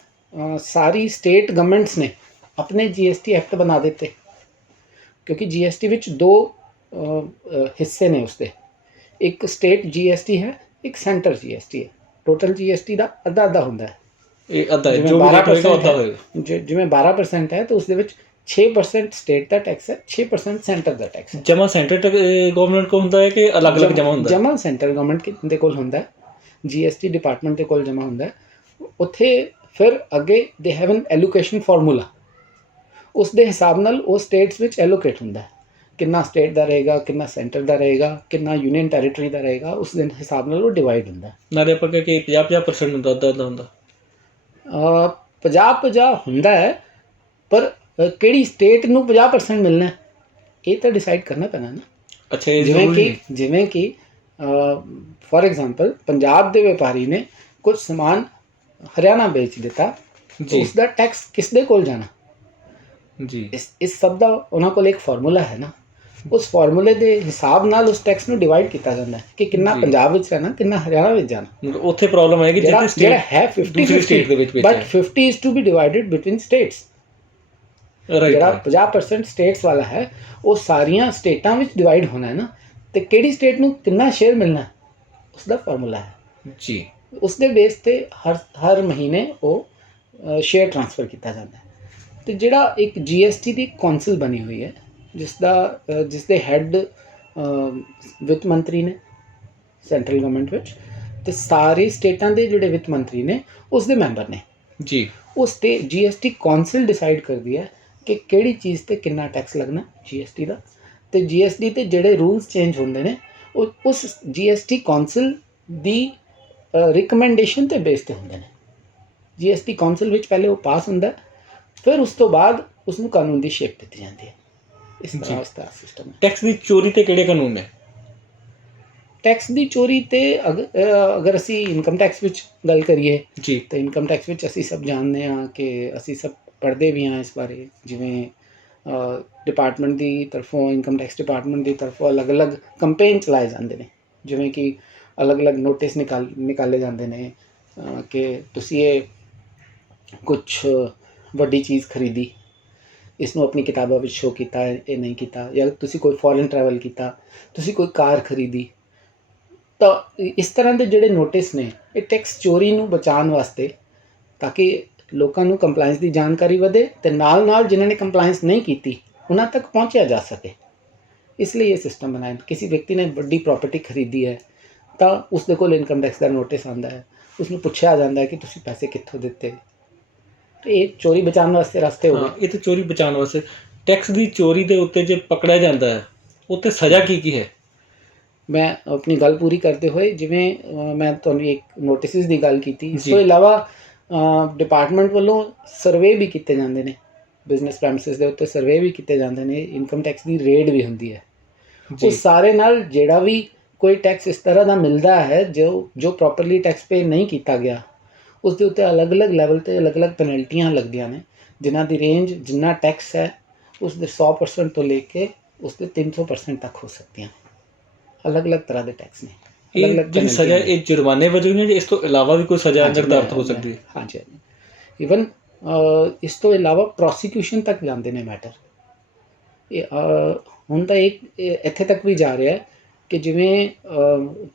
ਸਾਰੀ ਸਟੇਟ ਗਵਰਨਮੈਂਟਸ ਨੇ ਆਪਣੇ ਜੀਐਸਟੀ ਐਕਟ ਬਣਾ ਦਿੱਤੇ, ਕਿਉਂਕਿ ਜੀਐਸਟੀ ਵਿੱਚ ਦੋ ਹਿੱਸੇ ਨੇ ਉਸਦੇ, ਇੱਕ ਸਟੇਟ ਜੀਐਸਟੀ ਹੈ, ਇੱਕ ਸੈਂਟਰ ਜੀਐਸਟੀ ਹੈ। ਟੋਟਲ ਜੀਐਸਟੀ ਦਾ ਅੱਧਾ ਅੱਧਾ ਹੁੰਦਾ ਹੈ। ਇਹ ਅੱਧਾ ਜਿਵੇਂ ਜੋ ਵੀ ਰੇਟ ਹੋਏਗਾ 12% ਅੱਧਾ ਹੋਏਗਾ। ਜਿਵੇਂ 12% ਹੈ ਤਾਂ ਉਸ ਦੇ ਵਿੱਚ 6% ਸਟੇਟ ਦਾ ਟੈਕਸ ਹੈ, 6% ਸੈਂਟਰ ਦਾ ਟੈਕਸ ਹੈ। ਜਮਾ ਸੈਂਟਰ ਗਵਰਨਮੈਂਟ ਕੋ ਹੁੰਦਾ ਹੈ ਕਿ ਅਲੱਗ-ਅਲੱਗ ਜਮਾ ਹੁੰਦਾ ਹੈ? ਜਮਾ ਸੈਂਟਰਲ ਗਵਰਨਮੈਂਟ ਦੇ ਕੋਲ ਹੁੰਦਾ ਹੈ, ਜੀਐਸਟੀ ਡਿਪਾਰਟਮੈਂਟ ਦੇ ਕੋਲ ਜਮਾ ਹੁੰਦਾ ਹੈ। ਉੱਥੇ ਫਿਰ ਅੱਗੇ they have an allocation formula, ਉਸ ਦੇ ਹਿਸਾਬ ਨਾਲ ਉਹ ਸਟੇਟਸ ਵਿੱਚ ਐਲੋਕੇਟ ਹੁੰਦਾ ਹੈ, ਕਿੰਨਾ ਸਟੇਟ ਦਾ ਰਹੇਗਾ, ਕਿੰਨਾ ਸੈਂਟਰ ਦਾ ਰਹੇਗਾ, ਕਿੰਨਾ ਯੂਨੀਅਨ ਟੈਰੀਟਰੀ ਦਾ ਰਹੇਗਾ, ਉਸ ਦੇ ਹਿਸਾਬ ਨਾਲ ਉਹ ਡਿਵਾਈਡ ਹੁੰਦਾ। ਨਾਲੇ ਆਪਾਂ ਕਿ 50-50% ਹੁੰਦਾ, ਅੱਧਾ ਹੁੰਦਾ 50-50 ਹੁੰਦਾ ਹੈ, ਪਰ ਕਿਹੜੀ ਸਟੇਟ ਨੂੰ 50% ਮਿਲਣਾ ਹੈ, ਇਹ ਤਾਂ ਡਿਸਾਈਡ ਕਰਨਾ ਪੈਣਾ ਨਾ। ਅੱਛਾ, ਇਹ ਜ਼ਰੂਰੀ ਨਹੀਂ। ਜਿਵੇਂ ਕਿ ਫॉर एग्जांपल ਪੰਜਾਬ ਦੇ ਵਪਾਰੀ ਨੇ ਕੁਝ ਸਮਾਨ ਹਰਿਆਣਾ ਵੇਚ ਦਿੱਤਾ, ਜੀ ਉਸ ਦਾ ਟੈਕਸ ਕਿਸ ਦੇ ਕੋਲ ਜਾਣਾ? ਜੀ ਇਸ ਸਭ ਦਾ ਉਹਨਾਂ ਕੋਲ ਇੱਕ ਫਾਰਮੂਲਾ ਹੈ ਨਾ, ਉਸ ਫਾਰਮੂਲੇ ਦੇ ਹਿਸਾਬ ਨਾਲ ਉਸ ਟੈਕਸ ਨੂੰ ਡਿਵਾਈਡ ਕੀਤਾ ਜਾਂਦਾ ਹੈ ਕਿ ਕਿੰਨਾ ਜੀ। ਪੰਜਾਬ ਵਿੱਚ ਰਹਿਣਾ, ਕਿੰਨਾ ਹਰਿਆਣਾ ਵਿੱਚ ਜਾਣਾ। ਮਤਲਬ ਉੱਥੇ ਪ੍ਰੋਬਲਮ ਹੈ ਕਿ ਜਿਹੜਾ ਜਿੱਥੇ ਸਟੇਟ ਹੈ ਦੂਸਰੀ ਸਟੇਟ ਦੇ 50-50 ਵਿੱਚ but 50 is to be divided between states. ਜਿਹੜਾ 50% ਸਟੇਟਸ ਵਾਲਾ ਹੈ ਉਹ ਸਾਰੀਆਂ ਸਟੇਟਾਂ ਵਿੱਚ ਡਿਵਾਈਡ ਹੋਣਾ ਹੈ ਨਾ, ਤੇ ਕਿਹੜੀ ਸਟੇਟ ਨੂੰ ਕਿੰਨਾ ਸ਼ੇਅਰ ਮਿਲਣਾ ਉਸ ਦਾ ਫਾਰਮੂਲਾ ਹੈ ਜੀ। ਉਸ ਦੇ ਬੇਸ ਤੇ ਹਰ ਮਹੀਨੇ ਉਹ ਸ਼ੇਅਰ ਟ੍ਰਾਂਸਫਰ ਕੀਤਾ ਜਾਂਦਾ ਹੈ। ਤੇ ਜਿਹੜਾ ਇੱਕ ਜੀਐਸਟੀ ਦੀ ਕੌਂਸਲ ਬਣੀ ਹੋਈ ਹੈ, ਜਿਸ ਦੇ ਹੈੱਡ ਵਿੱਤ ਮੰਤਰੀ ਨੇ ਸੈਂਟਰਲ ਗਵਰਨਮੈਂਟ ਵਿੱਚ, ਤੇ ਸਾਰੇ ਸਟੇਟਾਂ ਦੇ ਜਿਹੜੇ ਵਿੱਤ ਮੰਤਰੀ ਨੇ ਉਸ ਦੇ ਮੈਂਬਰ ਨੇ ਜੀ। ਉਸ ਤੇ ਜੀਐਸਟੀ ਕੌਂਸਲ ਡਿਸਾਈਡ ਕਰਦੀ ਹੈ ਕਿ ਕਿਹੜੀ ਚੀਜ਼ ਤੇ ਕਿੰਨਾ ਟੈਕਸ ਲੱਗਣਾ ਜੀਐਸਟੀ ਦਾ, ਤੇ ਜੀਐਸਟੀ ਤੇ ਜਿਹੜੇ ਰੂਲਸ ਚੇਂਜ ਹੁੰਦੇ ਨੇ ਉਹ ਉਸ ਜੀਐਸਟੀ ਕੌਂਸਲ ਦੀ ਰਿਕਮੈਂਡੇਸ਼ਨ ਤੇ ਬੇਸ ਤੇ ਹੁੰਦੇ ਨੇ। ਜੀਐਸਟੀ ਕੌਂਸਲ ਵਿੱਚ ਪਹਿਲੇ ਉਹ ਪਾਸ ਹੁੰਦਾ, ਫਿਰ ਉਸ ਤੋਂ ਬਾਅਦ ਉਸ ਨੂੰ ਕਾਨੂੰਨ ਦੀ ਸ਼ੇਪ ਦਿੱਤੀ ਜਾਂਦੀ ਹੈ। ਇਸ ਤਰ੍ਹਾਂ ਉਸ ਦਾ ਸਿਸਟਮ ਹੈ। ਟੈਕਸ ਦੀ ਚੋਰੀ ਤੇ ਕਿਹੜੇ ਕਾਨੂੰਨ ਨੇ? ਟੈਕਸ ਦੀ ਚੋਰੀ ਤੇ ਅਗਰ ਅਸੀਂ ਇਨਕਮ ਟੈਕਸ ਵਿੱਚ ਗੱਲ ਕਰੀਏ ਜੀ ਤਾਂ ਇਨਕਮ ਟੈਕਸ ਵਿੱਚ ਅਸੀਂ ਸਭ ਜਾਣਦੇ ਹਾਂ ਕਿ ਅਸੀਂ ਸਭ ਪੜ੍ਹਦੇ ਵੀ ਹਾਂ ਇਸ ਬਾਰੇ। ਜਿਵੇਂ ਡਿਪਾਰਟਮੈਂਟ ਦੀ ਤਰਫੋਂ, ਇਨਕਮ ਟੈਕਸ ਡਿਪਾਰਟਮੈਂਟ ਦੀ ਤਰਫੋਂ ਅਲੱਗ-ਅਲੱਗ ਕੰਪੇਨ ਚਲਾਏ ਜਾਂਦੇ ਨੇ, ਜਿਵੇਂ ਕਿ ਅਲੱਗ-ਅਲੱਗ ਨੋਟਿਸ ਨਿਕਾਲੇ ਜਾਂਦੇ ਨੇ ਕਿ ਤੁਸੀਂ ਇਹ ਕੁਛ ਵੱਡੀ ਚੀਜ਼ ਖਰੀਦੀ, ਇਸ ਨੂੰ ਆਪਣੀ ਕਿਤਾਬਾਂ ਵਿੱਚ ਸ਼ੋ ਕੀਤਾ, ਇਹ ਨਹੀਂ ਕੀਤਾ, ਜਾਂ ਤੁਸੀਂ ਕੋਈ ਫੋਰਨ ਟਰੈਵਲ ਕੀਤਾ, ਤੁਸੀਂ ਕੋਈ ਕਾਰ ਖਰੀਦੀ। ਤਾਂ ਇਸ ਤਰ੍ਹਾਂ ਦੇ ਜਿਹੜੇ ਨੋਟਿਸ ਨੇ ਇਹ ਟੈਕਸ ਚੋਰੀ ਨੂੰ ਬਚਾਉਣ ਵਾਸਤੇ, ਤਾਂ ਕਿ ਲੋਕਾਂ ਨੂੰ ਕੰਪਲਾਇੰਸ ਦੀ ਜਾਣਕਾਰੀ ਵਧੇ ਤੇ ਨਾਲ ਜਿਨ੍ਹਾਂ ਨੇ ਕੰਪਲਾਇੰਸ ਨਹੀਂ ਕੀਤੀ ਉਹਨਾਂ ਤੱਕ ਪਹੁੰਚਿਆ ਜਾ ਸਕੇ। ਇਸ ਲਈ ਇਹ ਸਿਸਟਮ ਬਣਾਇਆ। ਕਿਸੇ ਵਿਅਕਤੀ ਨੇ ਵੱਡੀ ਪ੍ਰਾਪਰਟੀ ਖਰੀਦੀ ਹੈ ਤਾਂ ਉਸ ਦੇ ਕੋਲ ਇਨਕਮ ਟੈਕਸ ਦਾ ਨੋਟਿਸ ਆਉਂਦਾ ਹੈ, ਉਸ ਨੂੰ ਪੁੱਛਿਆ ਜਾਂਦਾ ਹੈ ਕਿ ਤੁਸੀਂ ਪੈਸੇ ਕਿੱਥੋਂ ਦਿੱਤੇ। ਇਹ ਚੋਰੀ ਬਚਾਉਣ ਵਾਸਤੇ ਰਸਤੇ ਹੋ ਗਏ। ਇਹ ਤਾਂ ਚੋਰੀ ਬਚਾਉਣ ਵਾਸਤੇ। ਟੈਕਸ ਦੀ ਚੋਰੀ ਦੇ ਉੱਤੇ ਜੇ ਪਕੜਿਆ ਜਾਂਦਾ ਹੈ ਉੱਤੇ ਸਜ਼ਾ ਕੀ ਹੈ? ਮੈਂ ਆਪਣੀ ਗੱਲ ਪੂਰੀ ਕਰਦੇ ਹੋਏ, ਜਿਵੇਂ ਮੈਂ ਤੁਹਾਨੂੰ ਇੱਕ ਨੋਟਿਸਿਸ ਦੀ ਗੱਲ ਕੀਤੀ, ਇਸ ਤੋਂ ਇਲਾਵਾ ਡਿਪਾਰਟਮੈਂਟ ਵੱਲੋਂ ਸਰਵੇ ਵੀ ਕੀਤੇ ਜਾਂਦੇ ਨੇ, ਬਿਜ਼ਨਸ ਪ੍ਰੈਮਿਸਿਸ ਦੇ ਉੱਤੇ ਸਰਵੇ ਵੀ ਕੀਤੇ ਜਾਂਦੇ ਨੇ, ਇਨਕਮ ਟੈਕਸ ਦੀ ਰੇਡ ਵੀ ਹੁੰਦੀ ਹੈ। ਉਹ ਸਾਰੇ ਨਾਲ ਜਿਹੜਾ ਵੀ ਕੋਈ ਟੈਕਸ ਇਸ ਤਰ੍ਹਾਂ ਦਾ ਮਿਲਦਾ ਹੈ ਜੋ ਪ੍ਰੋਪਰਲੀ ਟੈਕਸ ਪੇ ਨਹੀਂ ਕੀਤਾ ਗਿਆ, ਉਸ ਦੇ ਉੱਤੇ ਅਲੱਗ-ਅਲੱਗ ਲੈਵਲ 'ਤੇ ਅਲੱਗ-ਅਲੱਗ ਪੈਨਲਟੀਆਂ ਲੱਗਦੀਆਂ ਨੇ, ਜਿਨ੍ਹਾਂ ਦੀ ਰੇਂਜ ਜਿੰਨਾ ਟੈਕਸ ਹੈ ਉਸ ਦੇ 100% ਤੋਂ ਲੈ ਕੇ ਉਸ ਦੇ 300% ਤੱਕ ਹੋ ਸਕਦੀਆਂ ਨੇ। ਅਲੱਗ-ਅਲੱਗ ਤਰ੍ਹਾਂ ਦੇ ਟੈਕਸ ਨੇ। ਇਹ ਜਿਹੜੀ ਸਜ਼ਾ ਇਹ ਜੁਰਮਾਨੇ ਵਜੋਂ ਨਹੀਂ, ਇਸ ਤੋਂ ਇਲਾਵਾ ਵੀ ਕੋਈ ਸਜ਼ਾ ਨਿਰਧਾਰਤ ਹੋ ਸਕਦੀ ਹੈ? ਹਾਂਜੀ। ਈਵਨ ਇਸ ਤੋਂ ਇਲਾਵਾ ਪ੍ਰੋਸੀਕਿਊਸ਼ਨ ਤੱਕ ਜਾਂਦੇ ਨੇ ਮੈਟਰ। ਹੁਣ ਤਾਂ ਇੱਥੇ ਤੱਕ ਵੀ ਜਾ ਰਿਹਾ ਕਿ ਜਿਵੇਂ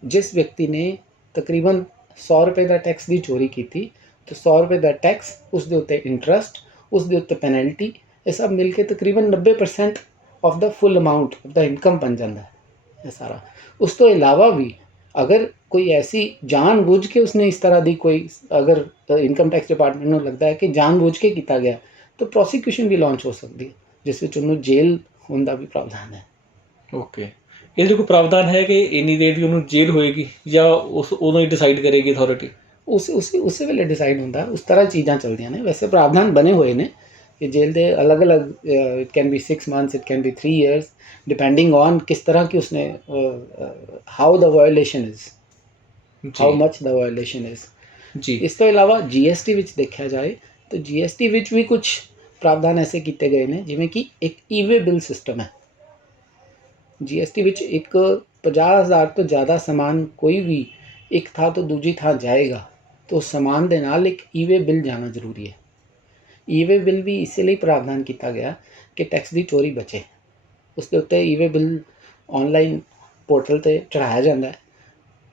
ਜਿਸ ਵਿਅਕਤੀ ਨੇ ਤਕਰੀਬਨ 100 ਰੁਪਏ ਦਾ ਟੈਕਸ ਦੀ ਚੋਰੀ ਕੀਤੀ, ਤਾਂ 100 ਰੁਪਏ ਦਾ ਟੈਕਸ, ਉਸ ਦੇ ਉੱਤੇ ਇੰਟਰਸਟ, ਉਸ ਦੇ ਉੱਤੇ ਪੈਨਲਟੀ, ਇਹ ਸਭ ਮਿਲ ਕੇ ਤਕਰੀਬਨ 90% of the full amount of the income ਬਣ ਜਾਂਦਾ ਹੈ ਇਹ ਸਾਰਾ। ਉਸ ਤੋਂ ਇਲਾਵਾ ਵੀ ਅਗਰ ਕੋਈ ਐਸੀ ਜਾਣਬੁੱਝ ਕੇ ਉਸਨੇ ਇਸ ਤਰ੍ਹਾਂ ਦੀ ਕੋਈ, ਅਗਰ ਇਨਕਮ ਟੈਕਸ ਡਿਪਾਰਟਮੈਂਟ ਨੂੰ ਲੱਗਦਾ ਹੈ ਕਿ ਜਾਣਬੁੱਝ ਕੇ ਕੀਤਾ ਗਿਆ, ਤਾਂ ਪ੍ਰੋਸੀਕਿਊਸ਼ਨ ਵੀ ਲਾਂਚ ਹੋ ਸਕਦੀ ਹੈ, ਜਿਸ ਵਿੱਚ ਉਹਨੂੰ ਜੇਲ੍ਹ ਹੋਣ ਦਾ ਵੀ ਪ੍ਰਾਵਧਾਨ ਹੈ। ਓਕੇ, ਇਹਦੇ ਕੋਈ ਪ੍ਰਾਵਧਾਨ ਹੈ ਕਿ ਇੰਨੀ ਦੇਰ ਦੀ ਉਹਨੂੰ ਜੇਲ੍ਹ ਹੋਏਗੀ, ਜਾਂ ਉਦੋਂ ਹੀ ਡਿਸਾਈਡ ਕਰੇਗੀ ਅਥਾਰਟੀ? ਉਸੇ ਵੇਲੇ ਡਿਸਾਈਡ ਹੁੰਦਾ, ਉਸ ਤਰ੍ਹਾਂ ਚੀਜ਼ਾਂ ਚੱਲਦੀਆਂ ਨੇ। ਵੈਸੇ ਪ੍ਰਾਵਧਾਨ ਬਣੇ ਹੋਏ ਨੇ ਕਿ ਜੇਲ੍ਹ ਦੇ ਅਲੱਗ-ਅਲੱਗ, it can be 6 months, it can be 3 years, depending on किस तरह की उसने how the violation is, how much the violation is. ਜੀ ਇਸ ਤੋਂ ਇਲਾਵਾ GST ਵਿੱਚ ਦੇਖਿਆ ਜਾਏ ਤਾਂ GST ਵਿੱਚ ਵੀ ਕੁਝ ਪ੍ਰਾਵਧਾਨ ਐਸੇ ਕੀਤੇ ਗਏ ਨੇ, ਜਿਵੇਂ ਕਿ ਇੱਕ ਈ-ਵੇ ਬਿੱਲ ਸਿਸਟਮ ਹੈ। GST ਵਿੱਚ ਇੱਕ 50,000 ਤੋਂ ਜ਼ਿਆਦਾ ਸਮਾਨ ਕੋਈ ਵੀ ਇੱਕ ਥਾਂ ਤੋਂ ਦੂਜੀ ਥਾਂ ਜਾਏਗਾ ਤਾਂ ਉਸ ਸਮਾਨ ਦੇ ਨਾਲ ਇੱਕ ਈ-ਵੇ ਬਿੱਲ ਜਾਣਾ ਜ਼ਰੂਰੀ ਹੈ। ਈ-ਵੇ ਬਿੱਲ ਵੀ ਇਸੇ ਲਈ ਪ੍ਰਾਵਧਾਨ ਕੀਤਾ ਗਿਆ ਕਿ ਟੈਕਸ ਦੀ ਚੋਰੀ ਬਚੇ। ਉਸ ਦੇ ਉੱਤੇ ਈ-ਵੇ ਬਿੱਲ ਆਨਲਾਈਨ ਪੋਰਟਲ 'ਤੇ ਚੜ੍ਹਾਇਆ ਜਾਂਦਾ ਹੈ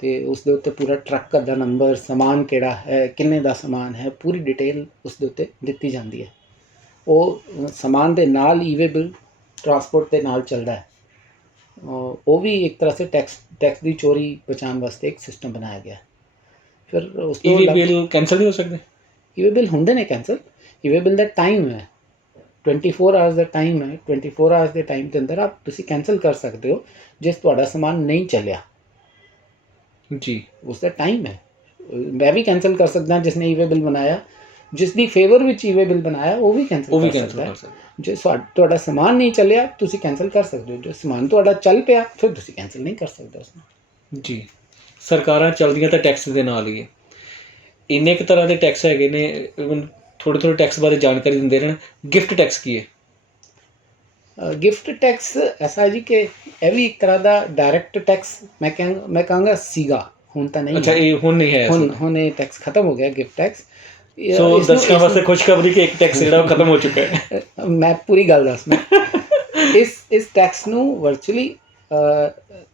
ਅਤੇ ਉਸ ਦੇ ਉੱਤੇ ਪੂਰਾ ਟਰੱਕ ਦਾ ਨੰਬਰ, ਸਮਾਨ ਕਿਹੜਾ ਹੈ, ਕਿੰਨੇ ਦਾ ਸਮਾਨ ਹੈ, ਪੂਰੀ ਡਿਟੇਲ ਉਸ ਦੇ ਉੱਤੇ ਦਿੱਤੀ ਜਾਂਦੀ ਹੈ। ਉਹ ਸਮਾਨ ਦੇ ਨਾਲ ਈ-ਵੇ ਬਿੱਲ ਟਰਾਂਸਪੋਰਟ ਦੇ ਨਾਲ ਚੱਲਦਾ ਹੈ। ਉਹ ਵੀ ਇੱਕ ਤਰ੍ਹਾਂ ਸੇ ਟੈਕਸ ਦੀ ਚੋਰੀ ਬਚਾਉਣ ਵਾਸਤੇ ਇੱਕ ਸਿਸਟਮ ਬਣਾਇਆ ਗਿਆ। ਫਿਰ ਉਸ ਤੋਂ ਈ-ਵੇ ਬਿੱਲ ਕੈਂਸਲ ਨਹੀਂ ਹੋ ਸਕਦੇ? ਈ-ਵੇ ਬਿੱਲ ਹੁੰਦੇ ਨੇ ਕੈਂਸਲ। ਈ-ਵੇ ਬਿੱਲ ਦਾ ਟਾਈਮ ਹੈ, 24 ਆਵਰਸ ਦਾ ਟਾਈਮ ਹੈ। 24 ਆਵਰਸ ਦੇ ਟਾਈਮ ਦੇ ਅੰਦਰ ਤੁਸੀਂ ਕੈਂਸਲ ਕਰ ਸਕਦੇ ਹੋ ਜਿਸ ਤੁਹਾਡਾ ਸਮਾਨ ਨਹੀਂ ਚੱਲਿਆ। ਜੀ ਉਸ ਦਾ ਟਾਈਮ ਹੈ। ਮੈਂ ਵੀ ਕੈਂਸਲ ਕਰ ਸਕਦਾ ਜਿਸ ਨੇ ਈ-ਵੇ ਬਿੱਲ ਬਣਾਇਆ, ਜਿਸ ਦੀ ਫੇਵਰ ਵਿੱਚ ਈ-ਵੇ ਬਿੱਲ ਬਣਾਇਆ ਉਹ ਵੀ ਕੈਂਸਲ ਕਰ ਸਕਦਾ ਹੈ। ਜੇ ਤੁਹਾਡਾ ਸਮਾਨ ਨਹੀਂ ਚੱਲਿਆ ਤੁਸੀਂ ਕੈਂਸਲ ਕਰ ਸਕਦੇ ਹੋ। ਜੋ ਸਮਾਨ ਤੁਹਾਡਾ ਚੱਲ ਪਿਆ ਫਿਰ ਤੁਸੀਂ ਕੈਂਸਲ ਨਹੀਂ ਕਰ ਸਕਦੇ ਉਸਨੂੰ। ਜੀ ਸਰਕਾਰਾਂ ਚੱਲਦੀਆਂ ਤਾਂ ਟੈਕਸ ਦੇ ਨਾਲ ਹੀ ਹੈ। ਇੰਨੇ ਕੁ ਤਰ੍ਹਾਂ ਦੇ ਟੈਕਸ ਹੈਗੇ ਨੇ, ਥੋੜ੍ਹੇ ਟੈਕਸ ਬਾਰੇ ਜਾਣਕਾਰੀ ਦਿੰਦੇ ਰਹਿਣ। ਗਿਫਟ ਟੈਕਸ ਕੀ ਹੈ? ਗਿਫਟ ਟੈਕਸ ਐਸਾ ਹੈ ਜੀ ਕਿ ਇਹ ਵੀ ਇੱਕ ਤਰ੍ਹਾਂ ਦਾ ਡਾਇਰੈਕਟ ਟੈਕਸ ਮੈਂ ਕਹਾਂਗਾ ਸੀਗਾ, ਹੁਣ ਤਾਂ ਨਹੀਂ। ਅੱਛਾ, ਇਹ ਹੁਣ ਨਹੀਂ ਹੈ? ਹੁਣ ਇਹ ਟੈਕਸ ਖਤਮ ਹੋ ਗਿਆ, ਗਿਫਟ ਟੈਕਸ। ਸੋ ਦਰਸ਼ਕਾਂ ਵਾਸਤੇ ਖੁਸ਼ਖਬਰੀ ਕਿ ਇੱਕ ਟੈਕਸ ਜਿਹੜਾ ਉਹ ਖਤਮ ਹੋ ਚੁੱਕਾ ਹੈ। ਮੈਂ ਪੂਰੀ ਗੱਲ ਦੱਸਦਾ। ਇਸ ਟੈਕਸ ਨੂੰ ਵਰਚੁਅਲੀ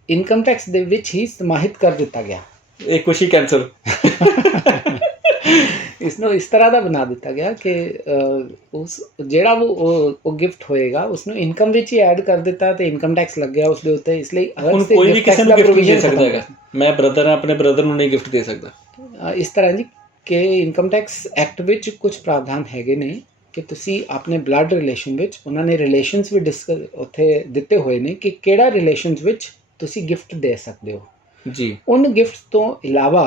ਇਨਕਮ ਟੈਕਸ ਦੇ ਵਿੱਚ ਹੀ ਸਮਾਹਿਤ ਕਰ ਦਿੱਤਾ ਗਿਆ। ਇਹ ਖੁਸ਼ੀ ਕੈਂਸਲ। ਇਸ ਨੂੰ ਇਸ ਤਰ੍ਹਾਂ ਦਾ ਬਣਾ ਦਿੱਤਾ ਗਿਆ ਕਿ ਉਸ ਜਿਹੜਾ ਉਹ ਗਿਫਟ ਹੋਏਗਾ ਉਸਨੂੰ ਇਨਕਮ ਵਿੱਚ ਹੀ ਐਡ ਕਰ ਦਿੱਤਾ ਤੇ ਇਨਕਮ ਟੈਕਸ ਲੱਗ ਗਿਆ ਉਸ ਦੇ ਉੱਤੇ। ਇਸ ਲਈ ਹੁਣ ਕੋਈ ਵੀ ਕਿਸੇ ਨੂੰ ਗਿਫਟ ਦੇ ਸਕਦਾ ਹੈਗਾ। ਮੈਂ ਬ੍ਰਦਰ ਹਾਂ, ਆਪਣੇ ਬ੍ਰਦਰ ਨੂੰ ਨਹੀਂ ਗਿਫਟ ਦੇ ਸਕਦਾ। ਇਸ ਤਰ੍ਹਾਂ ਜੀ ਕਿ ਇਨਕਮ ਟੈਕਸ ਐਕਟ ਵਿੱਚ ਕੁਝ ਪ੍ਰਾਵਧਾਨ ਹੈਗੇ ਨੇ ਕਿ ਤੁਸੀਂ ਆਪਣੇ ਬਲੱਡ ਰਿਲੇਸ਼ਨ ਵਿੱਚ, ਉਹਨਾਂ ਨੇ ਰਿਲੇਸ਼ਨਸ ਵੀ ਉੱਥੇ ਦਿੱਤੇ ਹੋਏ ਨੇ ਕਿ ਕਿਹੜਾ ਰਿਲੇਸ਼ਨਸ ਵਿੱਚ ਤੁਸੀਂ ਗਿਫਟ ਦੇ ਸਕਦੇ ਹੋ। ਜੀ ਉਨ ਗਿਫਟ ਤੋਂ ਇਲਾਵਾ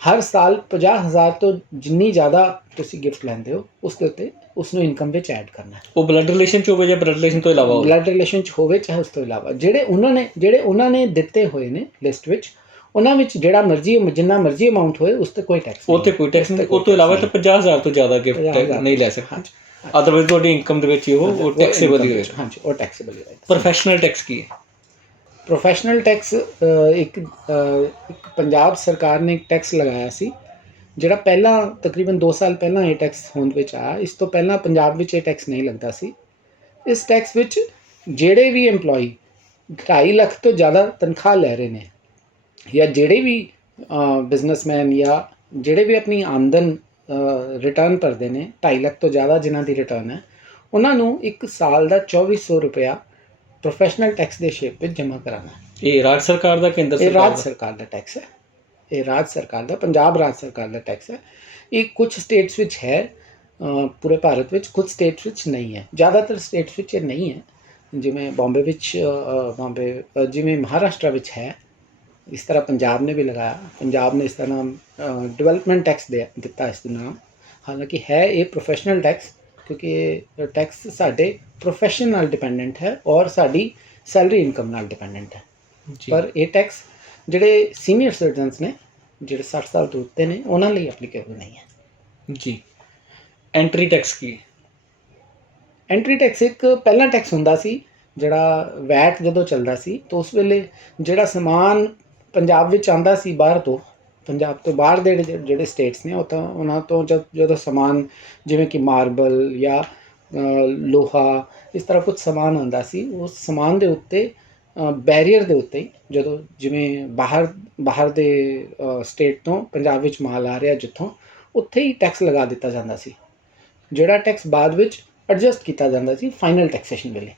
ਹਰ ਸਾਲ 50,000 ਤੋਂ ਜਿੰਨੀ ਜ਼ਿਆਦਾ ਤੁਸੀਂ ਗਿਫਟ ਲੈਂਦੇ ਹੋ ਉਸ ਦੇ ਉੱਤੇ ਉਸਨੂੰ ਇਨਕਮ ਵਿੱਚ ਐਡ ਕਰਨਾ ਹੈ। ਉਹ ਬਲੱਡ ਰਿਲੇਸ਼ਨ 'ਚ ਹੋਵੇ ਜਾਂ ਬਲੱਡ ਰਿਲੇਸ਼ਨ ਤੋਂ ਇਲਾਵਾ ਹੋਵੇ? ਬਲੱਡ ਰਿਲੇਸ਼ਨ 'ਚ ਹੋਵੇ ਚਾਹੇ ਉਸ ਤੋਂ ਇਲਾਵਾ। ਜਿਹੜੇ ਉਹਨਾਂ ਨੇ ਦਿੱਤੇ ਹੋਏ ਨੇ ਲਿਸਟ ਵਿੱਚ, ਉਹਨਾਂ ਵਿੱਚ ਜਿਹੜਾ ਮਰਜ਼ੀ ਜਿੰਨਾ ਮਰਜ਼ੀ ਅਮਾਊਂਟ ਹੋਏ ਉਸ ਤੇ ਕੋਈ ਟੈਕਸ ਨਹੀਂ। ਉਹ ਤੇ ਕੋਈ ਟੈਕਸ ਨਹੀਂ। ਉਹ ਤੋਂ ਇਲਾਵਾ ਤਾਂ 50,000 ਤੋਂ ਜ਼ਿਆਦਾ ਗਿਫਟ ਨਹੀਂ ਲੈ ਸਕਦੇ। ਅਦਰਵਾਈਜ਼ ਤੁਹਾਡੀ ਇਨਕਮ ਦੇ ਵਿੱਚ ਹੀ ਉਹ ਟੈਕਸੇਬਲ ਹੀ ਹੋਏਗਾ। ਹਾਂਜੀ, ਉਹ ਟੈਕਸੇਬਲ ਹੀ ਹੋਏਗਾ। ਪ੍ਰੋਫੈਸ਼ਨਲ ਟੈਕਸ ਕੀ ਹੈ? ਪ੍ਰੋਫੈਸ਼ਨਲ ਟੈਕਸ ਇੱਕ ਪੰਜਾਬ ਸਰਕਾਰ ਨੇ ਇੱਕ ਟੈਕਸ ਲਗਾਇਆ ਸੀ, ਜਿਹੜਾ ਪਹਿਲਾਂ ਤਕਰੀਬਨ 2 ਸਾਲ ਪਹਿਲਾਂ ਇਹ ਟੈਕਸ ਹੋਂਦ ਵਿੱਚ ਆਇਆ। ਇਸ ਤੋਂ ਪਹਿਲਾਂ ਪੰਜਾਬ ਵਿੱਚ ਇਹ ਟੈਕਸ ਨਹੀਂ ਲੱਗਦਾ ਸੀ। ਇਸ ਟੈਕਸ ਵਿੱਚ ਜਿਹੜੇ ਵੀ EMPLOYEE 2.5 ਲੱਖ ਤੋਂ ਜ਼ਿਆਦਾ ਤਨਖਾਹ ਲੈ ਰਹੇ ਨੇ, ਜਾਂ ਜਿਹੜੇ ਵੀ ਬਿਜ਼ਨਸਮੈਨ ਜਾਂ ਜਿਹੜੇ ਵੀ ਆਪਣੀ ਆਮਦਨ ਰਿਟਰਨ ਭਰਦੇ ਨੇ 2.5 ਲੱਖ ਤੋਂ ਜ਼ਿਆਦਾ ਜਿਨ੍ਹਾਂ ਦੀ ਰਿਟਰਨ ਹੈ, ਉਹਨਾਂ ਨੂੰ ਇੱਕ ਸਾਲ ਦਾ 2400 ਰੁਪਇਆ ਪ੍ਰੋਫੈਸ਼ਨਲ ਟੈਕਸ ਦੇ ਸ਼ੇਪ ਵਿੱਚ ਜਮ੍ਹਾਂ ਕਰਾਉਣਾ। ਇਹ ਰਾਜ ਸਰਕਾਰ ਦਾ, ਕੇਂਦਰ ਸਰਕਾਰ ਦਾ? ਇਹ ਰਾਜ ਸਰਕਾਰ ਦਾ ਟੈਕਸ ਹੈ। ਇਹ ਰਾਜ ਸਰਕਾਰ ਦਾ, ਪੰਜਾਬ ਰਾਜ ਸਰਕਾਰ ਦਾ ਟੈਕਸ ਹੈ। ਇਹ ਕੁਝ ਸਟੇਟਸ ਵਿੱਚ ਹੈ, ਪੂਰੇ ਭਾਰਤ ਵਿੱਚ ਕੁਝ ਸਟੇਟਸ ਵਿੱਚ ਨਹੀਂ ਹੈ। ਜ਼ਿਆਦਾਤਰ ਸਟੇਟਸ ਵਿੱਚ ਇਹ ਨਹੀਂ ਹੈ, ਜਿਵੇਂ ਬੰਬੇ ਵਿੱਚ ਜਿਵੇਂ ਮਹਾਰਾਸ਼ਟਰ ਵਿੱਚ ਹੈ। ਇਸ ਤਰ੍ਹਾਂ ਪੰਜਾਬ ਨੇ ਵੀ ਲਗਾਇਆ। ਪੰਜਾਬ ਨੇ ਇਸ ਦਾ ਨਾਮ ਡਿਵੈਲਪਮੈਂਟ ਟੈਕਸ ਦਿੱਤਾ ਇਸ ਦਾ ਨਾਮ। ਹਾਲਾਂਕਿ ਹੈ ਇਹ ਪ੍ਰੋਫੈਸ਼ਨਲ ਟੈਕਸ, ਕਿਉਂਕਿ ਇਹ ਟੈਕਸ ਸਾਡੇ ਪ੍ਰੋਫੈਸ਼ਨ ਨਾਲ ਡਿਪੈਂਡੈਂਟ ਹੈ ਔਰ ਸਾਡੀ ਸੈਲਰੀ ਇਨਕਮ ਨਾਲ ਡਿਪੈਂਡੈਂਟ ਹੈ। ਪਰ ਇਹ ਟੈਕਸ ਜਿਹੜੇ ਸੀਨੀਅਰ ਸਿਟੀਜ਼ਨਸ ਨੇ, ਜਿਹੜੇ 60 ਸਾਲ ਤੋਂ ਉੱਤੇ ਨੇ, ਉਹਨਾਂ ਲਈ ਐਪਲੀਕੇਬਲ ਨਹੀਂ ਹੈ। ਜੀ ਐਂਟਰੀ ਟੈਕਸ ਕੀ? ਐਂਟਰੀ ਟੈਕਸ ਇੱਕ ਪਹਿਲਾ ਟੈਕਸ ਹੁੰਦਾ ਸੀ ਜਿਹੜਾ ਵੈਟ ਜਦੋਂ ਚੱਲਦਾ ਸੀ ਤਾਂ ਉਸ ਵੇਲੇ ਜਿਹੜਾ ਸਮਾਨ ਪੰਜਾਬ ਵਿੱਚ ਆਉਂਦਾ ਸੀ ਬਾਹਰ ਤੋਂ, ਪੰਜਾਬ ਤੋਂ ਬਾਹਰ ਦੇ ਜਿਹੜੇ ਸਟੇਟਸ ਨੇ ਉਹਨਾਂ ਤੋਂ ਜਦੋਂ ਸਮਾਨ ਜਿਵੇਂ ਕਿ ਮਾਰਬਲ ਜਾਂ ਲੋਹਾ, ਇਸ ਤਰ੍ਹਾਂ ਕੁਝ ਸਮਾਨ ਆਉਂਦਾ ਸੀ, ਉਸ ਸਮਾਨ ਦੇ ਉੱਤੇ ਬੈਰੀਅਰ ਦੇ ਉੱਤੇ ਜਦੋਂ ਜਿਵੇਂ ਬਾਹਰ ਦੇ ਸਟੇਟ ਤੋਂ ਪੰਜਾਬ ਵਿੱਚ ਮਾਲ ਆ ਰਿਹਾ ਜਿੱਥੋਂ, ਉੱਥੇ ਹੀ ਟੈਕਸ ਲਗਾ ਦਿੱਤਾ ਜਾਂਦਾ ਸੀ, ਜਿਹੜਾ ਟੈਕਸ ਬਾਅਦ ਵਿੱਚ ਐਡਜਸਟ ਕੀਤਾ ਜਾਂਦਾ ਸੀ ਫਾਈਨਲ ਟੈਕਸੇਸ਼ਨ ਵੇਲੇ।